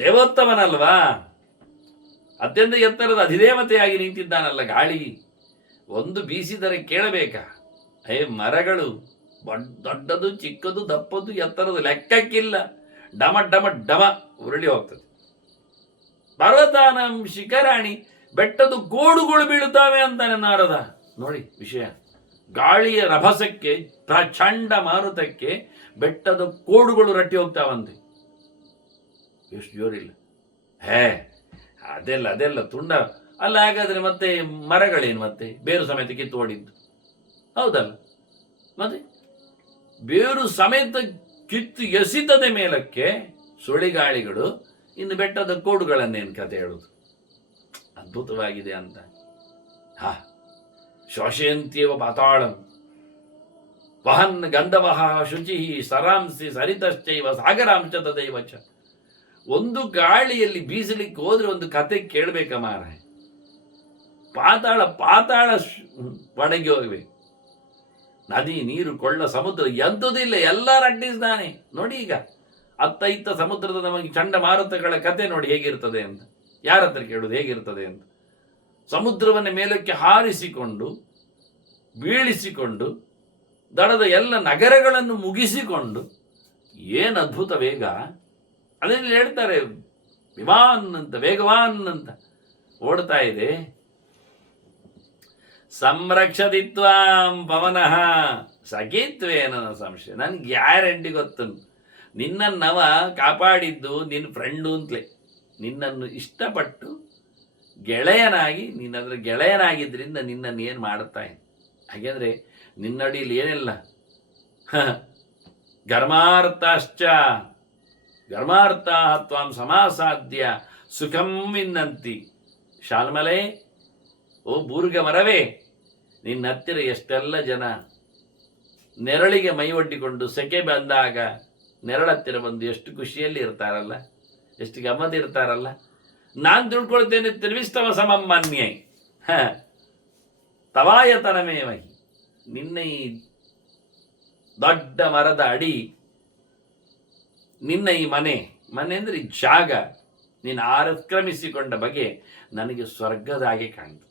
ದೇವೋತ್ತಮನಲ್ವಾ, ಅತ್ಯಂತ ಎತ್ತರದ ಅಧಿದೇವತೆಯಾಗಿ ನಿಂತಿದ್ದಾನಲ್ಲ ಗಾಳಿ. ಒಂದು ಬೀಸಿದರೆ ಕೇಳಬೇಕಾ? ಮರಗಳು ದೊಡ್ಡದು ಚಿಕ್ಕದು ದಪ್ಪದು ಎತ್ತರದು ಲೆಕ್ಕಕ್ಕಿಲ್ಲ, ಡಮ ಡಮ ಡಮ ಉರುಳಿ ಹೋಗ್ತದೆ. ಪರ್ವತಾನಂ ಶಿಖರಾಣಿ, ಬೆಟ್ಟದ ಗೋಡುಗಳು ಬೀಳುತ್ತಾವೆ ಅಂತಾನೆ ನಾರದ. ನೋಡಿ ವಿಷಯ, ಗಾಳಿಯ ರಭಸಕ್ಕೆ, ಪ್ರಚಂಡ ಮಾರುತಕ್ಕೆ ಬೆಟ್ಟದ ಕೋಡುಗಳು ರಟ್ಟಿ ಹೋಗ್ತಾವಂತೆ. ಎಷ್ಟು ಜೋರಿಲ್ಲ. ಅದೆಲ್ಲ ತುಂಡ ಅಲ್ಲ. ಹಾಗಾದ್ರೆ ಮತ್ತೆ ಮರಗಳೇನು? ಮತ್ತೆ ಬೇರು ಸಮೇತ ಕಿತ್ತು ಓಡಿದ್ದು ಹೌದಲ್ಲ? ಮತ್ತೆ ಬೇರು ಸಮೇತ ಕಿತ್ತು ಎಸಿತದೆ ಮೇಲಕ್ಕೆ ಸುಳಿಗಾಳಿಗಳು, ಇನ್ನು ಬೆಟ್ಟದ ಕೋಡುಗಳನ್ನೇನು ಕತೆ ಹೇಳುದು? ಅದ್ಭುತವಾಗಿದೆ ಅಂತ. ಶ್ವಾಸಯಂತ್ಯವ ಪಾತಾಳಂ ವಹನ್ ಗಂಧವಹ ಶುಚಿ ಸರಾಂಸಿ ಸರಿತಶ್ಚೈವ ಸಾಗರಾಂಶ ತದೈವ ಚ. ಒಂದು ಗಾಳಿಯಲ್ಲಿ ಬೀಸಲಿಕ್ಕೆ ಹೋದ್ರೆ ಒಂದು ಕತೆ ಕೇಳಬೇಕ ಮಾರಾಯ. ಪಾತಾಳ ಒಣಗಿ ಹೋಗ್ಬೇಕು. ನದಿ, ನೀರು, ಕೊಳ್ಳ, ಸಮುದ್ರ ಎಂಥದಿಲ್ಲ, ಎಲ್ಲ ರಟ್ಟಿಸ್ತಾನೆ. ನೋಡಿ ಈಗ ಅತ್ತ ಇತ್ತ ಸಮುದ್ರದ ನಮಗೆ ಚಂಡಮಾರುತಗಳ ಕತೆ ನೋಡಿ ಹೇಗಿರ್ತದೆ ಅಂತ. ಯಾರ ಹತ್ರ ಕೇಳುದು ಹೇಗಿರ್ತದೆ ಅಂತ? ಸಮುದ್ರವನ್ನ ಮೇಲಕ್ಕೆ ಹಾರಿಸಿಕೊಂಡು ಬೀಳಿಸಿಕೊಂಡು ದಡದ ಎಲ್ಲ ನಗರಗಳನ್ನು ಮುಗಿಸಿಕೊಂಡು, ಏನು ಅದ್ಭುತ ವೇಗ! ಅದರಲ್ಲಿ ಹೇಳ್ತಾರೆ ವಿಮಾನ್ ಅಂತ, ವೇಗವಾನ್ ಅಂತ ಓಡ್ತಾ ಇದೆ. ಸಂರಕ್ಷದಿತ್ವಾಂ ಪವನಃ ಸಖಿತ್ವೇನ ಸಂಶಯ. ನನ್ಗೆ ಗ್ಯಾರಂಟಿ ಗೊತ್ತು, ನಿನ್ನನ್ನವ ಕಾಪಾಡಿದ್ದು ನಿನ್ನ ಫ್ರೆಂಡು ಅಂತಲೇ. ನಿನ್ನನ್ನು ಇಷ್ಟಪಟ್ಟು ಗೆಳೆಯನಾಗಿ, ನಿನ್ನದ್ರ ಗೆಳೆಯನಾಗಿದ್ದರಿಂದ ನಿನ್ನನ್ನು ಏನು ಮಾಡುತ್ತಾ ಇದ್ದ. ಹಾಗೆಂದ್ರೆ ನಿನ್ನಡಿಯಲ್ಲಿ ಏನಿಲ್ಲ, ಘರ್ಮಾರ್ಥಾಶ್ಚ ಘರ್ಮಾರ್ಥಾ ತ್ವಾಂ ಸಮಾಸಾಧ್ಯ ಸುಖಂ ವಿನ್ನಂತಿ. ಶಾಲ್ಮಲೆ, ಓ ಬೂರ್ಗ ಮರವೇ, ನಿನ್ನ ಹತ್ತಿರ ಎಷ್ಟೆಲ್ಲ ಜನ ನೆರಳಿಗೆ ಮೈ ಒಡ್ಡಿಕೊಂಡು ಸೆಕೆ ಬಂದಾಗ ನೆರಳತ್ತಿರ ಬಂದು ಎಷ್ಟು ಖುಷಿಯಲ್ಲಿ ಇರ್ತಾರಲ್ಲ, ಎಷ್ಟು ಗಮ್ಮತ್ ಇರ್ತಾರಲ್ಲ. ನಾನು ತಿಳ್ಕೊಳ್ತೇನೆ, ತ್ರಿವಿಸ್ತವ ಸಮಮ್ಮನ್ಯೈ ತವಾಯತನಮೇವಹಿ. ನಿನ್ನ ಈ ದೊಡ್ಡ ಮರದ ಅಡಿ, ನಿನ್ನ ಈ ಮನೆ ಅಂದ್ರೆ ಈ ಜಾಗ, ನೀನು ಆಕ್ರಮಿಸಿಕೊಂಡ ಬಗೆ ನನಗೆ ಸ್ವರ್ಗದ ಹಾಗೆ ಕಾಣ್ತದೆ.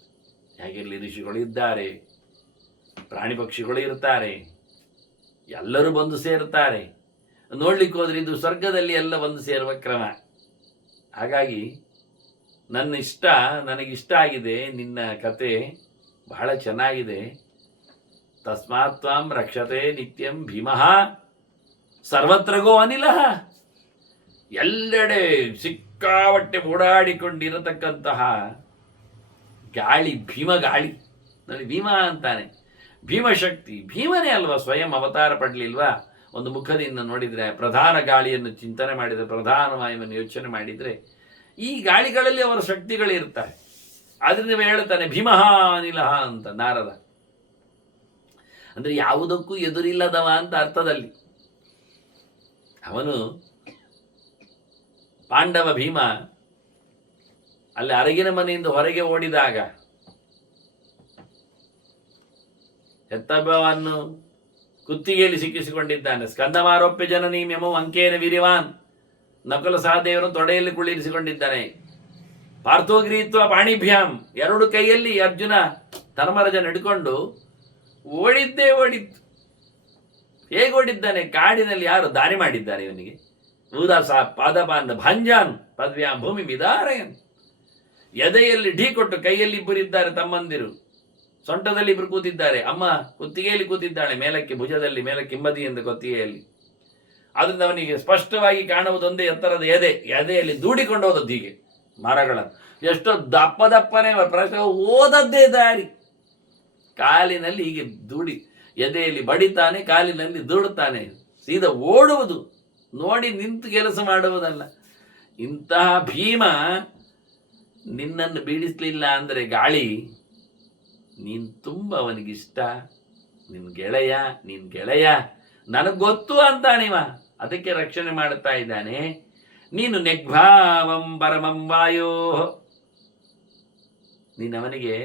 ಹಾಗೆಲ್ಲಿ ಋಷಿಗಳು ಇದ್ದಾರೆ, ಪ್ರಾಣಿ ಪಕ್ಷಿಗಳು ಇರ್ತಾರೆ, ಎಲ್ಲರೂ ಬಂದು ಸೇರ್ತಾರೆ. ನೋಡ್ಲಿಕ್ಕೆ ಹೋದ್ರೆ ಇದು ಸ್ವರ್ಗದಲ್ಲಿ ಎಲ್ಲ ಬಂದು ಸೇರುವ ಕ್ರಮ. ಹಾಗಾಗಿ ನನಗಿಷ್ಟ ಆಗಿದೆ. ನಿನ್ನ ಕತೆ ಬಹಳ ಚೆನ್ನಾಗಿದೆ. ತಸ್ಮಾತ್ ತ್ವಾಂ ರಕ್ಷತೆ ನಿತ್ಯಂ ಭೀಮಃ ಸರ್ವತ್ರಗೋ ಅನಿಲಃ. ಎಲ್ಲೆಡೆ ಸಿಕ್ಕಾಪಟ್ಟೆ ಓಡಾಡಿಕೊಂಡಿರತಕ್ಕಂತಹ ಗಾಳಿ, ಭೀಮ ಗಾಳಿ. ನೋಡಿ ಭೀಮ ಅಂತಾನೆ, ಭೀಮಶಕ್ತಿ. ಭೀಮನೇ ಅಲ್ವಾ ಸ್ವಯಂ ಅವತಾರ ಪಡಲಿಲ್ವಾ? ಒಂದು ಮುಖದಿಂದ ನೋಡಿದರೆ, ಪ್ರಧಾನ ಗಾಳಿಯನ್ನು ಚಿಂತನೆ ಮಾಡಿದರೆ, ಪ್ರಧಾನ ವಾಯುವನ್ನು ಯೋಚನೆ ಮಾಡಿದರೆ, ಈ ಗಾಳಿಗಳಲ್ಲಿ ಅವರ ಶಕ್ತಿಗಳಿರ್ತಾರೆ. ಆದ್ರಿಂದ ಹೇಳ್ತಾನೆ ಭೀಮಃ ಅನಿಲಃ ಅಂತ ನಾರದ. ಅಂದ್ರೆ ಯಾವುದಕ್ಕೂ ಎದುರಿಲ್ಲದವ ಅಂತ ಅರ್ಥದಲ್ಲಿ. ಅವನು ಪಾಂಡವ ಭೀಮ ಅಲ್ಲಿ ಅರಗಿನ ಮನೆಯಿಂದ ಹೊರಗೆ ಓಡಿದಾಗ ಹೆತ್ತಬ್ಬವನ್ನು ಕುತ್ತಿಗೆಯಲ್ಲಿ ಸಿಕ್ಕಿಸಿಕೊಂಡಿದ್ದಾನೆ. ಸ್ಕಂದಮಾರೋಪ್ಯ ಜನನೀಮ್ಯಮೋ ಅಂಕೇನ ವೀರ್ಯವಾನ್. ನಕುಲ ಸಹದೇವರನ್ನು ತೊಡೆಯಲ್ಲಿ ಕುಳ್ಳಿರಿಸಿಕೊಂಡಿದ್ದಾನೆ. ಪಾರ್ಥೋಗ್ರೀತ್ವ ಪಾಣಿಭ್ಯಾಂ, ಎರಡು ಕೈಯಲ್ಲಿ ಅರ್ಜುನ ಧರ್ಮರಾಜನ ಹಿಡ್ಕೊಂಡು ಓಡಿದ್ದು. ಹೇಗೆ ಓಡಿದ್ದಾನೆ? ಕಾಡಿನಲ್ಲಿ ಯಾರು ದಾರಿ ಮಾಡಿದ್ದಾರೆ ಇವನಿಗೆ? ಉದಾಸ ಪಾದಪಾಂದ ಭಂಜಾನ್ ಪದ್ವ್ಯಾಂ ಭೂಮಿ ವಿದಾರಯನ್. ಎದೆಯಲ್ಲಿ ಢೀ ಕೊಟ್ಟು, ಕೈಯಲ್ಲಿ ಇಬ್ಬರಿದ್ದಾರೆ ತಮ್ಮಂದಿರು, ಸೊಂಟದಲ್ಲಿ ಇಬ್ಬರು ಕೂತಿದ್ದಾರೆ, ಅಮ್ಮ ಕುತ್ತಿಗೆಯಲ್ಲಿ ಕೂತಿದ್ದಾಳೆ, ಮೇಲಕ್ಕೆ ಭುಜದಲ್ಲಿ, ಮೇಲಕ್ಕೆ ಹಿಂಬದಿಯಿಂದ ಕುತ್ತಿಗೆಯಲ್ಲಿ. ಆದ್ರಿಂದ ಅವನಿಗೆ ಸ್ಪಷ್ಟವಾಗಿ ಕಾಣುವುದೊಂದೇ ಎತ್ತರದ ಎದೆಯಲ್ಲಿ ದೂಡಿಕೊಂಡು ಹೋದದ್ದು ಹೀಗೆ ಮರಗಳನ್ನು. ಎಷ್ಟೋ ದಪ್ಪನೆ ಪ್ರಶ್ನೆ ಓದದ್ದೇ ದಾರಿ. ಕಾಲಿನಲ್ಲಿ ಹೀಗೆ ದೂಡಿ, ಎದೆಯಲ್ಲಿ ಬಡಿತಾನೆ, ಕಾಲಿನಲ್ಲಿ ದೂಡುತ್ತಾನೆ, ಸೀದಾ ಓಡುವುದು. ನೋಡಿ ನಿಂತು ಕೆಲಸ ಮಾಡುವುದಲ್ಲ. ಇಂತಹ ಭೀಮ ನಿನ್ನನ್ನು ಬೀಳಿಸ್ಲಿಲ್ಲ ಅಂದರೆ ಗಾಳಿ, ನೀನು ತುಂಬ ಅವನಿಗಿಷ್ಟ, ನಿನ್ ಗೆಳೆಯ ನನಗೆ ಗೊತ್ತು ಅಂತಾನಿವ. ಅದಕ್ಕೆ ರಕ್ಷಣೆ ಮಾಡುತ್ತಾ ಇದ್ದಾನೆ. ನೀನು ನೆಗ್ಭಾವಂ ಪರಮಂ ವಾಯೋ, ನೀನು ಅವನಿಗೆ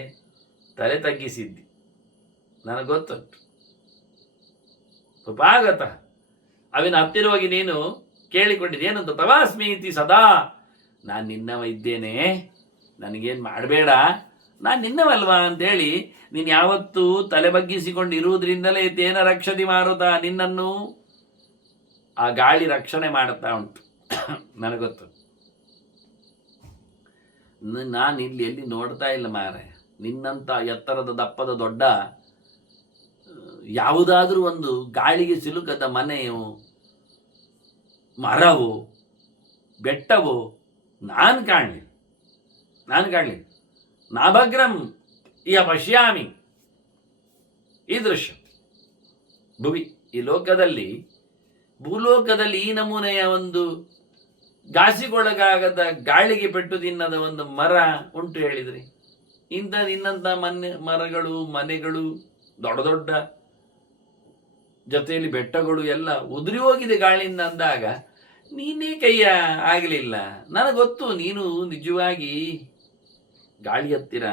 ತಲೆ ತಗ್ಗಿಸಿದ್ದಿ. ನನಗೆ ಗೊತ್ತುಂಟು. ಉಪಾಗತ ಅವಿನ ಹತ್ತಿರ ಹೋಗಿ ನೀನು ಕೇಳಿಕೊಂಡಿದ್ದೆ ಏನಂತ, ತವಾಸ್ಮೀತಿ ಸದಾ, ನಾನು ನಿನ್ನವ ಇದ್ದೇನೆ, ನನಗೇನು ಮಾಡಬೇಡ, ನಾನು ನಿನ್ನವಲ್ವಾ ಅಂತೇಳಿ ನೀನು ಯಾವತ್ತೂ ತಲೆ ಬಗ್ಗಿಸಿಕೊಂಡು ಇರುವುದರಿಂದಲೇ ತೇನ ರಕ್ಷತಿ ಮಾರುತ, ನಿನ್ನನ್ನು ಆ ಗಾಳಿ ರಕ್ಷಣೆ ಮಾಡುತ್ತಾ ಉಂಟು. ನನಗೊತ್ತು. ನಾನು ಇಲ್ಲಿ ಎಲ್ಲಿ ನೋಡ್ತಾ ಇಲ್ಲ ಮಾರೆ, ನಿನ್ನಂಥ ಎತ್ತರದ ದಪ್ಪದ ದೊಡ್ಡ ಯಾವುದಾದ್ರೂ ಒಂದು ಗಾಳಿಗೆ ಸಿಲುಕದ ಮನೆಯೋ ಮರವೋ ಬೆಟ್ಟವೋ ನಾನು ಕಾಣಲಿ. ನಾಭಗ್ರಂ ಇಯ ಪಶ್ಯಾಮಿ ಈ ದೃಶ್ಯ ಭುವಿ. ಈ ಲೋಕದಲ್ಲಿ, ಭೂಲೋಕದಲ್ಲಿ ಈ ನಮೂನೆಯ ಒಂದು ಗಾಸಿಗೊಳಗಾಗದ ಗಾಳಿಗೆ ಪೆಟ್ಟು ತಿನ್ನದ ಒಂದು ಮರ ಉಂಟು ಹೇಳಿದ್ರಿ? ಇನ್ನಂಥ ಮರಗಳು, ಮನೆಗಳು, ದೊಡ್ಡ ದೊಡ್ಡ ಜೊತೆಯಲ್ಲಿ ಬೆಟ್ಟಗಳು ಎಲ್ಲ ಉದುರಿ ಹೋಗಿದೆ ಗಾಳಿಯಿಂದ ಅಂದಾಗ ನೀನೇ ಕೈಯ ಆಗಲಿಲ್ಲ. ನನಗೊತ್ತು ನೀನು ನಿಜವಾಗಿ ಗಾಳಿ ಹತ್ತಿರ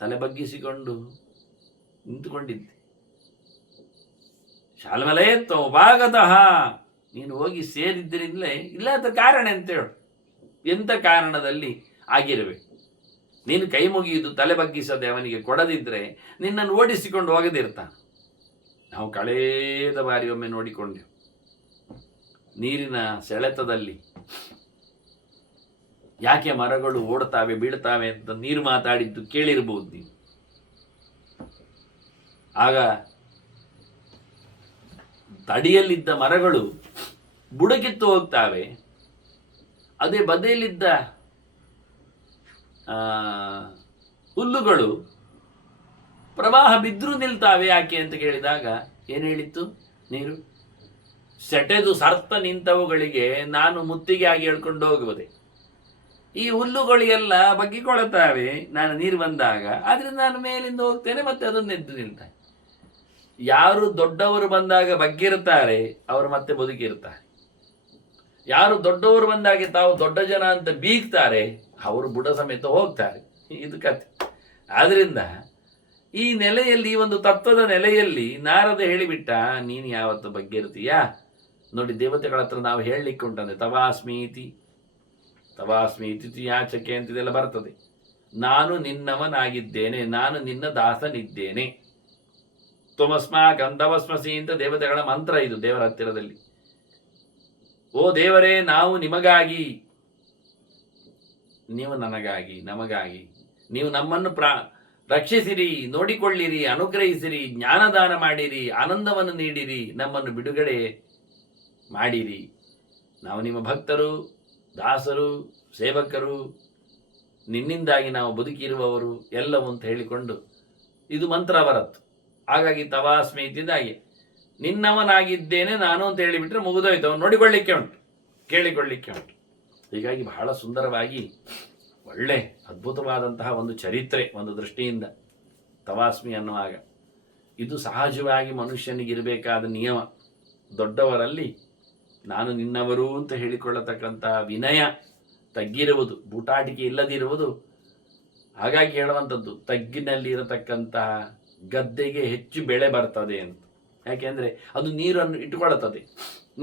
ತಲೆ ಬಗ್ಗಿಸಿಕೊಂಡು ನಿಂತುಕೊಂಡಿದ್ದೆ. ಶಾಲ್ಮಲಯತ್ವ ಉಪಾಗತಃ, ನೀನು ಹೋಗಿ ಸೇರಿದ್ದರಿಂದಲೇ. ಇಲ್ಲ ಅಂತ ಕಾರಣ ಅಂತ ಹೇಳು, ಎಂಥ ಕಾರಣದಲ್ಲಿ ಆಗಿರಬೇಕು. ನೀನು ಕೈ ಮುಗಿಯುವುದು ತಲೆ ಬಗ್ಗಿಸದೆ ಅವನಿಗೆ ಕೊಡದಿದ್ರೆ ನಿನ್ನನ್ನು ಓಡಿಸಿಕೊಂಡು ಹೋಗದಿರ್ತಾನೆ. ನಾವು ಕಳೆದ ಬಾರಿ ಒಮ್ಮೆ ನೋಡಿಕೊಂಡೆವು, ನೀರಿನ ಸೆಳೆತದಲ್ಲಿ ಯಾಕೆ ಮರಗಳು ಓಡ್ತಾವೆ ಬೀಳ್ತಾವೆ ಅಂತ ನೀರು ಮಾತಾಡಿದ್ದು ಕೇಳಿರ್ಬೋದು ನೀವು. ಆಗ ತಡಿಯಲ್ಲಿದ್ದ ಮರಗಳು ಬುಡಕಿತ್ತು ಹೋಗ್ತಾವೆ, ಅದೇ ಬದಿಯಲ್ಲಿದ್ದ ಹುಲ್ಲುಗಳು ಪ್ರವಾಹ ಬಿದ್ದರೂ ನಿಲ್ತಾವೆ. ಯಾಕೆ ಅಂತ ಕೇಳಿದಾಗ ಏನು ಹೇಳಿತ್ತು ನೀರು? ಸೆಟೆದು ಸರ್ತ ನಿಂತವುಗಳಿಗೆ ನಾನು ಮುತ್ತಿಗೆ ಆಗಿ ಹೇಳ್ಕೊಂಡು ಹೋಗುವುದೇ. ಈ ಹುಲ್ಲುಗಳಿಗೆಲ್ಲ ಬಗ್ಗಿಕೊಳ್ತಾವೆ ನಾನು ನೀರು ಬಂದಾಗ, ಆದ್ರೆ ನಾನು ಮೇಲಿಂದ ಹೋಗ್ತೇನೆ, ಮತ್ತೆ ಅದನ್ನು ಎದ್ದು ನಿಲ್ತಾರೆ. ಯಾರು ದೊಡ್ಡವರು ಬಂದಾಗ ಬಗ್ಗಿರ್ತಾರೆ ಅವರು ಮತ್ತೆ ಬದುಕಿರ್ತಾರೆ. ಯಾರು ದೊಡ್ಡವರು ಬಂದಾಗ ತಾವು ದೊಡ್ಡ ಜನ ಅಂತ ಬೀಗ್ತಾರೆ ಅವರು ಬುಡ ಸಮೇತ ಹೋಗ್ತಾರೆ. ಇದು ಕಥೆ. ಆದ್ರಿಂದ ಈ ನೆಲೆಯಲ್ಲಿ, ಈ ಒಂದು ತತ್ವದ ನೆಲೆಯಲ್ಲಿ ನಾರದ ಹೇಳಿಬಿಟ್ಟ, ನೀನು ಯಾವತ್ತು ಬಗ್ಗಿರ್ತೀಯಾ ನೋಡಿ. ದೇವತೆಗಳ ಹತ್ರ ನಾವು ಹೇಳಲಿಕ್ಕೆ ಉಂಟಂದ್ರೆ ತವಾಸ್ಮೀತಿ ಯಾಚಕೆ ಅಂತಿದೆಲ್ಲ ಬರ್ತದೆ. ನಾನು ನಿನ್ನವನಾಗಿದ್ದೇನೆ, ನಾನು ನಿನ್ನ ದಾಸನಿದ್ದೇನೆ. ತ್ವಮಸ್ಮಾ ಗಂಧವಸ್ಮಸಿ ಅಂತ ದೇವತೆಗಳ ಮಂತ್ರ ಇದು ದೇವರ ಹತ್ತಿರದಲ್ಲಿ. ಓ ದೇವರೇ, ನಾವು ನಿಮಗಾಗಿ, ನೀವು ನನಗಾಗಿ, ನಮಗಾಗಿ, ನೀವು ನಮ್ಮನ್ನು ರಕ್ಷಿಸಿರಿ, ನೋಡಿಕೊಳ್ಳಿರಿ, ಅನುಗ್ರಹಿಸಿರಿ, ಜ್ಞಾನದಾನ ಮಾಡಿರಿ, ಆನಂದವನ್ನು ನೀಡಿರಿ, ನಮ್ಮನ್ನು ಬಿಡುಗಡೆ ಮಾಡಿರಿ. ನಾವು ನಿಮ್ಮ ಭಕ್ತರು, ದಾಸರು, ಸೇವಕರು, ನಿನ್ನಿಂದಾಗಿ ನಾವು ಬದುಕಿರುವವರು ಎಲ್ಲವೂ ಅಂತ ಹೇಳಿಕೊಂಡು ಇದು ಮಂತ್ರ ಬರತ್ತು. ಹಾಗಾಗಿ ತವಾಸ್ಮಿ ಇದ್ದಿದ್ದಾಗೆ ನಿನ್ನವನಾಗಿದ್ದೇನೆ ನಾನು ಅಂತ ಹೇಳಿಬಿಟ್ರೆ ಮುಗಿದೋಯ್ತು. ಅವನು ನೋಡಿಕೊಳ್ಳಿಕ್ಕೆ ಉಂಟು, ಕೇಳಿಕೊಳ್ಳಿಕ್ಕೆ ಉಂಟು. ಹೀಗಾಗಿ ಬಹಳ ಸುಂದರವಾಗಿ ಒಳ್ಳೆ ಅದ್ಭುತವಾದಂತಹ ಒಂದು ಚರಿತ್ರೆ ಒಂದು ದೃಷ್ಟಿಯಿಂದ ತವಾಸ್ಮಿ ಅನ್ನುವಾಗ. ಇದು ಸಹಜವಾಗಿ ಮನುಷ್ಯನಿಗಿರಬೇಕಾದ ನಿಯಮ. ದೊಡ್ಡವರಲ್ಲಿ ನಾನು ನಿನ್ನವರು ಅಂತ ಹೇಳಿಕೊಳ್ಳತಕ್ಕಂತಹ ವಿನಯ ತಗ್ಗಿರುವುದು, ಬೂಟಾಟಿಕೆ ಇಲ್ಲದಿರುವುದು. ಹಾಗಾಗಿ ಹೇಳುವಂಥದ್ದು, ತಗ್ಗಿನಲ್ಲಿ ಇರತಕ್ಕಂತಹ ಗದ್ದೆಗೆ ಹೆಚ್ಚು ಬೆಳೆ ಬರ್ತದೆ ಅಂತ. ಯಾಕೆಂದರೆ ಅದು ನೀರನ್ನು ಇಟ್ಟುಕೊಳ್ಳುತ್ತದೆ,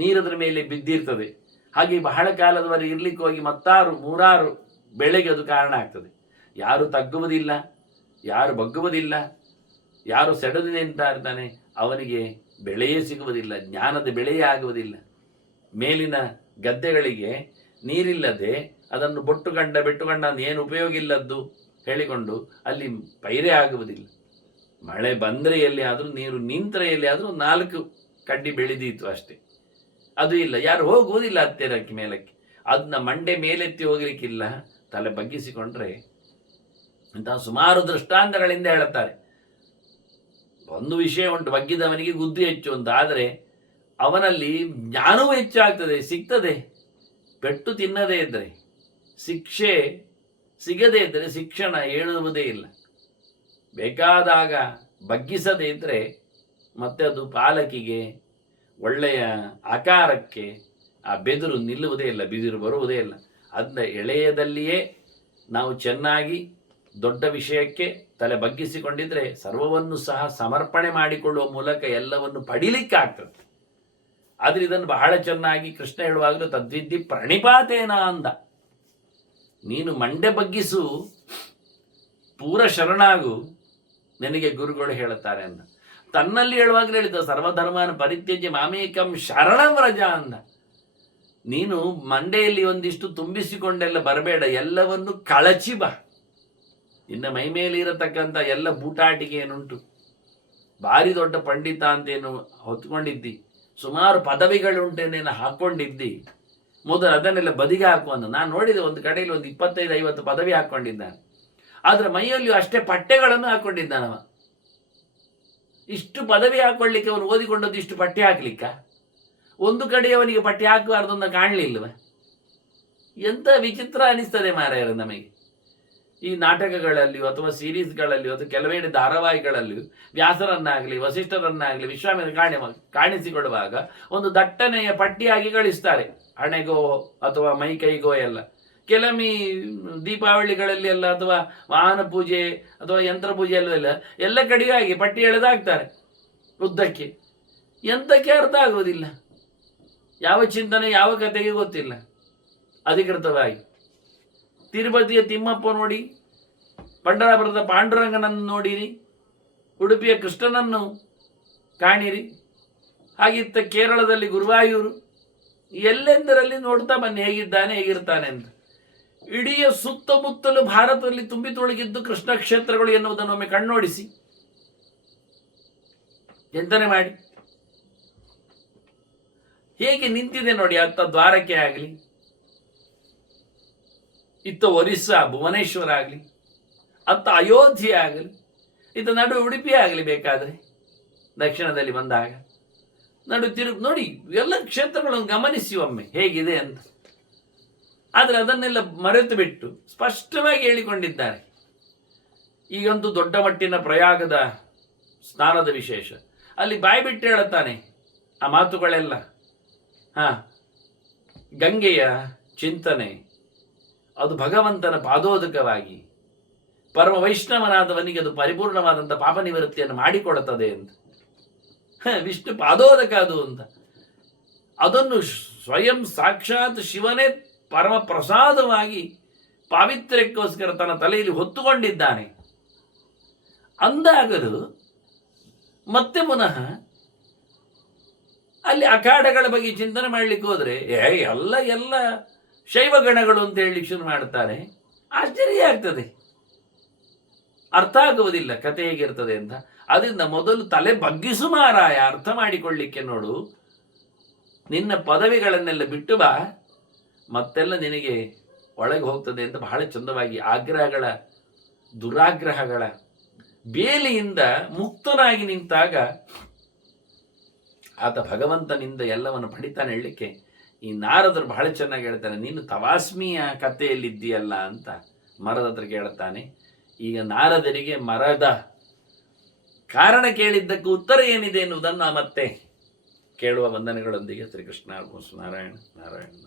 ನೀರದ್ರ ಮೇಲೆ ಬಿದ್ದಿರ್ತದೆ. ಹಾಗೆ ಬಹಳ ಕಾಲದವರೆಗೆ ಇರ್ಲಿಕ್ಕೆ ಹೋಗಿ ಮತ್ತಾರು ಮೂರಾರು ಬೆಳೆಗೆ ಅದು ಕಾರಣ ಆಗ್ತದೆ. ಯಾರು ತಗ್ಗುವುದಿಲ್ಲ, ಯಾರು ಬಗ್ಗುವುದಿಲ್ಲ, ಯಾರು ಸೆಡದು ನಿಂತಾ ಇರ್ತಾನೆ ಅವನಿಗೆ ಬೆಳೆಯೇ ಸಿಗುವುದಿಲ್ಲ, ಜ್ಞಾನದ ಬೆಳೆಯೇ ಆಗುವುದಿಲ್ಲ. ಮೇಲಿನ ಗದ್ದೆಗಳಿಗೆ ನೀರಿಲ್ಲದೆ ಅದನ್ನು ಬೆಟ್ಟುಗಂಡ ಏನು ಉಪಯೋಗ ಇಲ್ಲದ್ದು ಹೇಳಿಕೊಂಡು ಅಲ್ಲಿ ಪೈರೇ ಆಗುವುದಿಲ್ಲ. ಮಳೆ ಬಂದರೆ ಎಲ್ಲಿ ಆದರೂ, ನೀರು ನಿಂತರೆ ಎಲ್ಲಿ ಆದರೂ 4 ಕಡ್ಡಿ ಬೆಳೆದೀತು ಅಷ್ಟೇ. ಅದು ಇಲ್ಲ, ಯಾರು ಹೋಗುವುದಿಲ್ಲ ಹತ್ತಿರಕ್ಕೆ ಮೇಲಕ್ಕೆ. ಅದನ್ನ ಮಂಡೆ ಮೇಲೆತ್ತಿ ಹೋಗ್ಲಿಕ್ಕಿಲ್ಲ, ತಲೆ ಬಗ್ಗಿಸಿಕೊಂಡ್ರೆ. ಇಂತಹ ಸುಮಾರು ದೃಷ್ಟಾಂತಗಳಿಂದ ಹೇಳುತ್ತಾರೆ. ಒಂದು ವಿಷಯ ಉಂಟು, ಬಗ್ಗಿದವನಿಗೆ ಬುದ್ಧಿ ಹೆಚ್ಚು ಅಂತ. ಆದರೆ ಅವನಲ್ಲಿ ಜ್ಞಾನವೂ ಹೆಚ್ಚಾಗ್ತದೆ, ಸಿಗ್ತದೆ. ಪೆಟ್ಟು ತಿನ್ನದೇ ಇದ್ದರೆ, ಶಿಕ್ಷೆ ಸಿಗದೇ ಇದ್ದರೆ ಶಿಕ್ಷಣ ಹೇಳುವುದೇ ಇಲ್ಲ. ಬೇಕಾದಾಗ ಬಗ್ಗಿಸದೇ ಇದ್ದರೆ ಮತ್ತೆ ಅದು ಪಾಲಕಿಗೆ ಒಳ್ಳೆಯ ಆಕಾರಕ್ಕೆ ಆ ಬೆದರು ನಿಲ್ಲುವುದೇ ಇಲ್ಲ, ಬಿದಿರು ಬರುವುದೇ ಇಲ್ಲ. ಅದನ್ನ ಎಳೆಯದಲ್ಲಿಯೇ ನಾವು ಚೆನ್ನಾಗಿ ದೊಡ್ಡ ವಿಷಯಕ್ಕೆ ತಲೆ ಬಗ್ಗಿಸಿಕೊಂಡಿದ್ರೆ ಸರ್ವವನ್ನು ಸಹ ಸಮರ್ಪಣೆ ಮಾಡಿಕೊಳ್ಳುವ ಮೂಲಕ ಎಲ್ಲವನ್ನು ಪಡಿಲಿಕ್ಕಾಗ್ತದೆ. ಆದ್ರೆ ಇದನ್ನು ಬಹಳ ಚೆನ್ನಾಗಿ ಕೃಷ್ಣ ಹೇಳುವಾಗಲೂ ತದ್ವಿದ್ಧಿ ಪ್ರಣಿಪಾತೇನ ಅಂದ. ನೀನು ಮಂಡೆ ಬಗ್ಗಿಸು, ಪೂರ ಶರಣಾಗು, ನಿನಗೆ ಗುರುಗಳು ಹೇಳುತ್ತಾರೆ ಅಂದ. ತನ್ನಲ್ಲಿ ಹೇಳುವಾಗಲೇ ಹೇಳಿದ ಸರ್ವಧರ್ಮನ ಪರಿತ್ಯಜ್ಯ ಮಾಮೇಕಂ ಶರಣಂ ವ್ರಜ ಅಂದ. ನೀನು ಮಂಡೆಯಲ್ಲಿ ಒಂದಿಷ್ಟು ತುಂಬಿಸಿಕೊಂಡೆಲ್ಲ ಬರಬೇಡ, ಎಲ್ಲವನ್ನು ಕಳಚಿ ಬಾ. ಇನ್ನು ಮೈ ಮೇಲೆ ಇರತಕ್ಕಂಥ ಎಲ್ಲ ಬೂಟಾಟಿಗೆ ಏನುಂಟು, ಭಾರಿ ದೊಡ್ಡ ಪಂಡಿತ ಅಂತೇನು ಹೊತ್ಕೊಂಡಿದ್ದಿ, ಸುಮಾರು ಪದವಿಗಳುಂಟೇನೇನು ಹಾಕ್ಕೊಂಡಿದ್ದಿ, ಮೊದಲು ಅದನ್ನೆಲ್ಲ ಬದಿಗೆ ಹಾಕುವಂತ. ನಾನು ನೋಡಿದೆ ಒಂದು ಕಡೆಯಲ್ಲಿ ಒಂದು 25-50 ಪದವಿ ಹಾಕ್ಕೊಂಡಿದ್ದಾನೆ. ಆದರೆ ಮೈಯಲ್ಲಿಯೂ ಅಷ್ಟೇ ಪಟ್ಟೆಗಳನ್ನು ಹಾಕ್ಕೊಂಡಿದ್ದಾನವ. ಇಷ್ಟು ಪದವಿ ಹಾಕೊಳ್ಳಿಕ್ಕೆ ಅವನು ಓದಿಕೊಂಡದ್ದು ಇಷ್ಟು ಪಟ್ಟೆ ಹಾಕ್ಲಿಕ್ಕ? ಒಂದು ಕಡೆ ಅವನಿಗೆ ಪಟ್ಟೆ ಹಾಕಬಾರ್ದು ಅಂತ ಕಾಣಲಿಲ್ವ? ಎಂಥ ವಿಚಿತ್ರ ಅನಿಸ್ತದೆ ಮಾರಾಯರು ನಮಗೆ. ಈ ನಾಟಕಗಳಲ್ಲಿಯೂ ಅಥವಾ ಸೀರೀಸ್ಗಳಲ್ಲಿಯೂ ಅಥವಾ ಕೆಲವೇಳೆ ಧಾರಾವಾಹಿಗಳಲ್ಲಿಯೂ ವ್ಯಾಸರನ್ನಾಗಲಿ ವಸಿಷ್ಠರನ್ನಾಗಲಿ ವಿಶ್ವಾಮಿತ್ರ ಕಾಣಿಸಿಕೊಳ್ಳುವಾಗ ಒಂದು ದಟ್ಟನೆಯ ಪಟ್ಟಿಯಾಗಿ ಗಳಿಸ್ತಾರೆ, ಹಣೆಗೋ ಅಥವಾ ಮೈ ಕೈಗೋ ಎಲ್ಲ. ಕೆಲವೊಮ್ಮೆ ದೀಪಾವಳಿಗಳಲ್ಲಿ ಎಲ್ಲ ಅಥವಾ ವಾಹನ ಪೂಜೆ ಅಥವಾ ಯಂತ್ರ ಪೂಜೆ ಎಲ್ಲ ಕಡೆಯಾಗಿ ಪಟ್ಟಿ ಎಳೆದಾಗ್ತಾರೆ ಉದ್ದಕ್ಕೆ. ಎಂತಕ್ಕೆ ಅರ್ಥ ಆಗೋದಿಲ್ಲ, ಯಾವ ಚಿಂತನೆ ಯಾವ ಕಥೆಗೆ ಗೊತ್ತಿಲ್ಲ ಅಧಿಕೃತವಾಗಿ. ತಿರುಪತಿಯ ತಿಮ್ಮಪ್ಪ ನೋಡಿ, ಪಂಡರಾಪುರದ ಪಾಂಡುರಂಗನನ್ನು ನೋಡಿರಿ, ಉಡುಪಿಯ ಕೃಷ್ಣನನ್ನು ಕಾಣಿರಿ, ಹಾಗಿತ್ತ ಕೇರಳದಲ್ಲಿ ಗುರುವಾಯೂರು, ಎಲ್ಲೆಂದರಲ್ಲಿ ನೋಡ್ತಾ ಬನ್ನಿ ಹೇಗಿದ್ದಾನೆ ಹೇಗಿರ್ತಾನೆ ಅಂತ. ಇಡೀ ಸುತ್ತಮುತ್ತಲು ಭಾರತದಲ್ಲಿ ತುಂಬಿ ತೊಳಗಿದ್ದು ಕೃಷ್ಣ ಕ್ಷೇತ್ರಗಳು ಎನ್ನುವುದನ್ನು ಒಮ್ಮೆ ಕಣ್ಣೋಡಿಸಿ ಚಿಂತನೆ ಮಾಡಿ. ಹೇಗೆ ನಿಂತಿದೆ ನೋಡಿ, ಅತ್ತ ದ್ವಾರಕೆ ಆಗಲಿ, ಇತ್ತ ಒರಿಸ್ಸಾ ಭುವನೇಶ್ವರ ಆಗಲಿ, ಅತ್ತ ಅಯೋಧ್ಯೆ ಆಗಲಿ, ಇತ್ತ ನಡು ಉಡುಪಿ ಆಗಲಿ, ಬೇಕಾದರೆ ದಕ್ಷಿಣದಲ್ಲಿ ಬಂದಾಗ ನಡು ನೋಡಿ, ಎಲ್ಲ ಕ್ಷೇತ್ರಗಳನ್ನು ಗಮನಿಸಿ ಒಮ್ಮೆ ಹೇಗಿದೆ ಅಂತ. ಆದರೆ ಅದನ್ನೆಲ್ಲ ಮರೆತು ಬಿಟ್ಟು ಸ್ಪಷ್ಟವಾಗಿ ಹೇಳಿಕೊಂಡಿದ್ದಾರೆ. ಈಗಂತೂ ದೊಡ್ಡ ಮಟ್ಟಿನ ಪ್ರಯಾಗದ ಸ್ನಾನದ ವಿಶೇಷ, ಅಲ್ಲಿ ಬಾಯಿ ಬಿಟ್ಟು ಹೇಳುತ್ತಾನೆ ಆ ಮಾತುಗಳೆಲ್ಲ. ಗಂಗೆಯ ಚಿಂತನೆ ಅದು ಭಗವಂತನ ಪಾದೋದಕವಾಗಿ ಪರಮ ವೈಷ್ಣವನಾದವನಿಗೆ ಅದು ಪರಿಪೂರ್ಣವಾದಂಥ ಪಾಪ ನಿವೃತ್ತಿಯನ್ನು ಮಾಡಿಕೊಡುತ್ತದೆ ಅಂತ. ವಿಷ್ಣು ಪಾದೋದಕ ಅದು ಅಂತ. ಅದನ್ನು ಸ್ವಯಂ ಸಾಕ್ಷಾತ್ ಶಿವನೇ ಪರಮ ಪ್ರಸಾದವಾಗಿ ಪಾವಿತ್ರ್ಯಕ್ಕೋಸ್ಕರ ತನ್ನ ತಲೆಯಲ್ಲಿ ಹೊತ್ತುಕೊಂಡಿದ್ದಾನೆ ಅಂದಾಗಲೂ ಮತ್ತೆ ಪುನಃ ಅಲ್ಲಿ ಅಖಾಡಗಳ ಬಗ್ಗೆ ಚಿಂತನೆ ಮಾಡಲಿಕ್ಕೆ ಹೋದ್ರೆ ಎಲ್ಲ ಶೈವ ಗಣಗಳು ಅಂತ ಹೇಳಲಿಕ್ಕೆ ಶುರು ಮಾಡ್ತಾರೆ. ಆಶ್ಚರ್ಯ ಆಗ್ತದೆ, ಅರ್ಥ ಆಗುವುದಿಲ್ಲ ಕತೆ ಹೇಗಿರ್ತದೆ ಅಂತ. ಅದರಿಂದ ಮೊದಲು ತಲೆ ಬಗ್ಗಿಸು ಮಾರಾಯ, ಅರ್ಥ ಮಾಡಿಕೊಳ್ಳಿಕ್ಕೆ ನೋಡು. ನಿನ್ನ ಪದವಿಗಳನ್ನೆಲ್ಲ ಬಿಟ್ಟು ಬಾ, ಮತ್ತೆಲ್ಲ ನಿನಗೆ ಒಳಗೆ ಹೋಗ್ತದೆ ಅಂತ ಬಹಳ ಚಂದವಾಗಿ ಆಗ್ರಹಗಳ ದುರಾಗ್ರಹಗಳ ಬೇಲಿಯಿಂದ ಮುಕ್ತನಾಗಿ ನಿಂತಾಗ ಆತ ಭಗವಂತನಿಂದ ಎಲ್ಲವನ್ನು ಪಡಿತಾನೆ. ಹೇಳಲಿಕ್ಕೆ ಈ ನಾರದರು ಬಹಳ ಚೆನ್ನಾಗಿ ಹೇಳ್ತಾನೆ, ನೀನು ತವಾಸ್ಮಿಯ ಕಥೆಯಲ್ಲಿದ್ದೀಯಲ್ಲ ಅಂತ ಮರದ ಹತ್ರ ಕೇಳುತ್ತಾನೆ. ಈಗ ನಾರದರಿಗೆ ಮರದ ಕಾರಣ ಕೇಳಿದ್ದಕ್ಕೆ ಉತ್ತರ ಏನಿದೆ ಎನ್ನುವುದನ್ನು ಮತ್ತೆ ಕೇಳುವ ವಂದನೆಗಳೊಂದಿಗೆ ಶ್ರೀಕೃಷ್ಣ ನಾರಾಯಣ ನಾರಾಯಣ.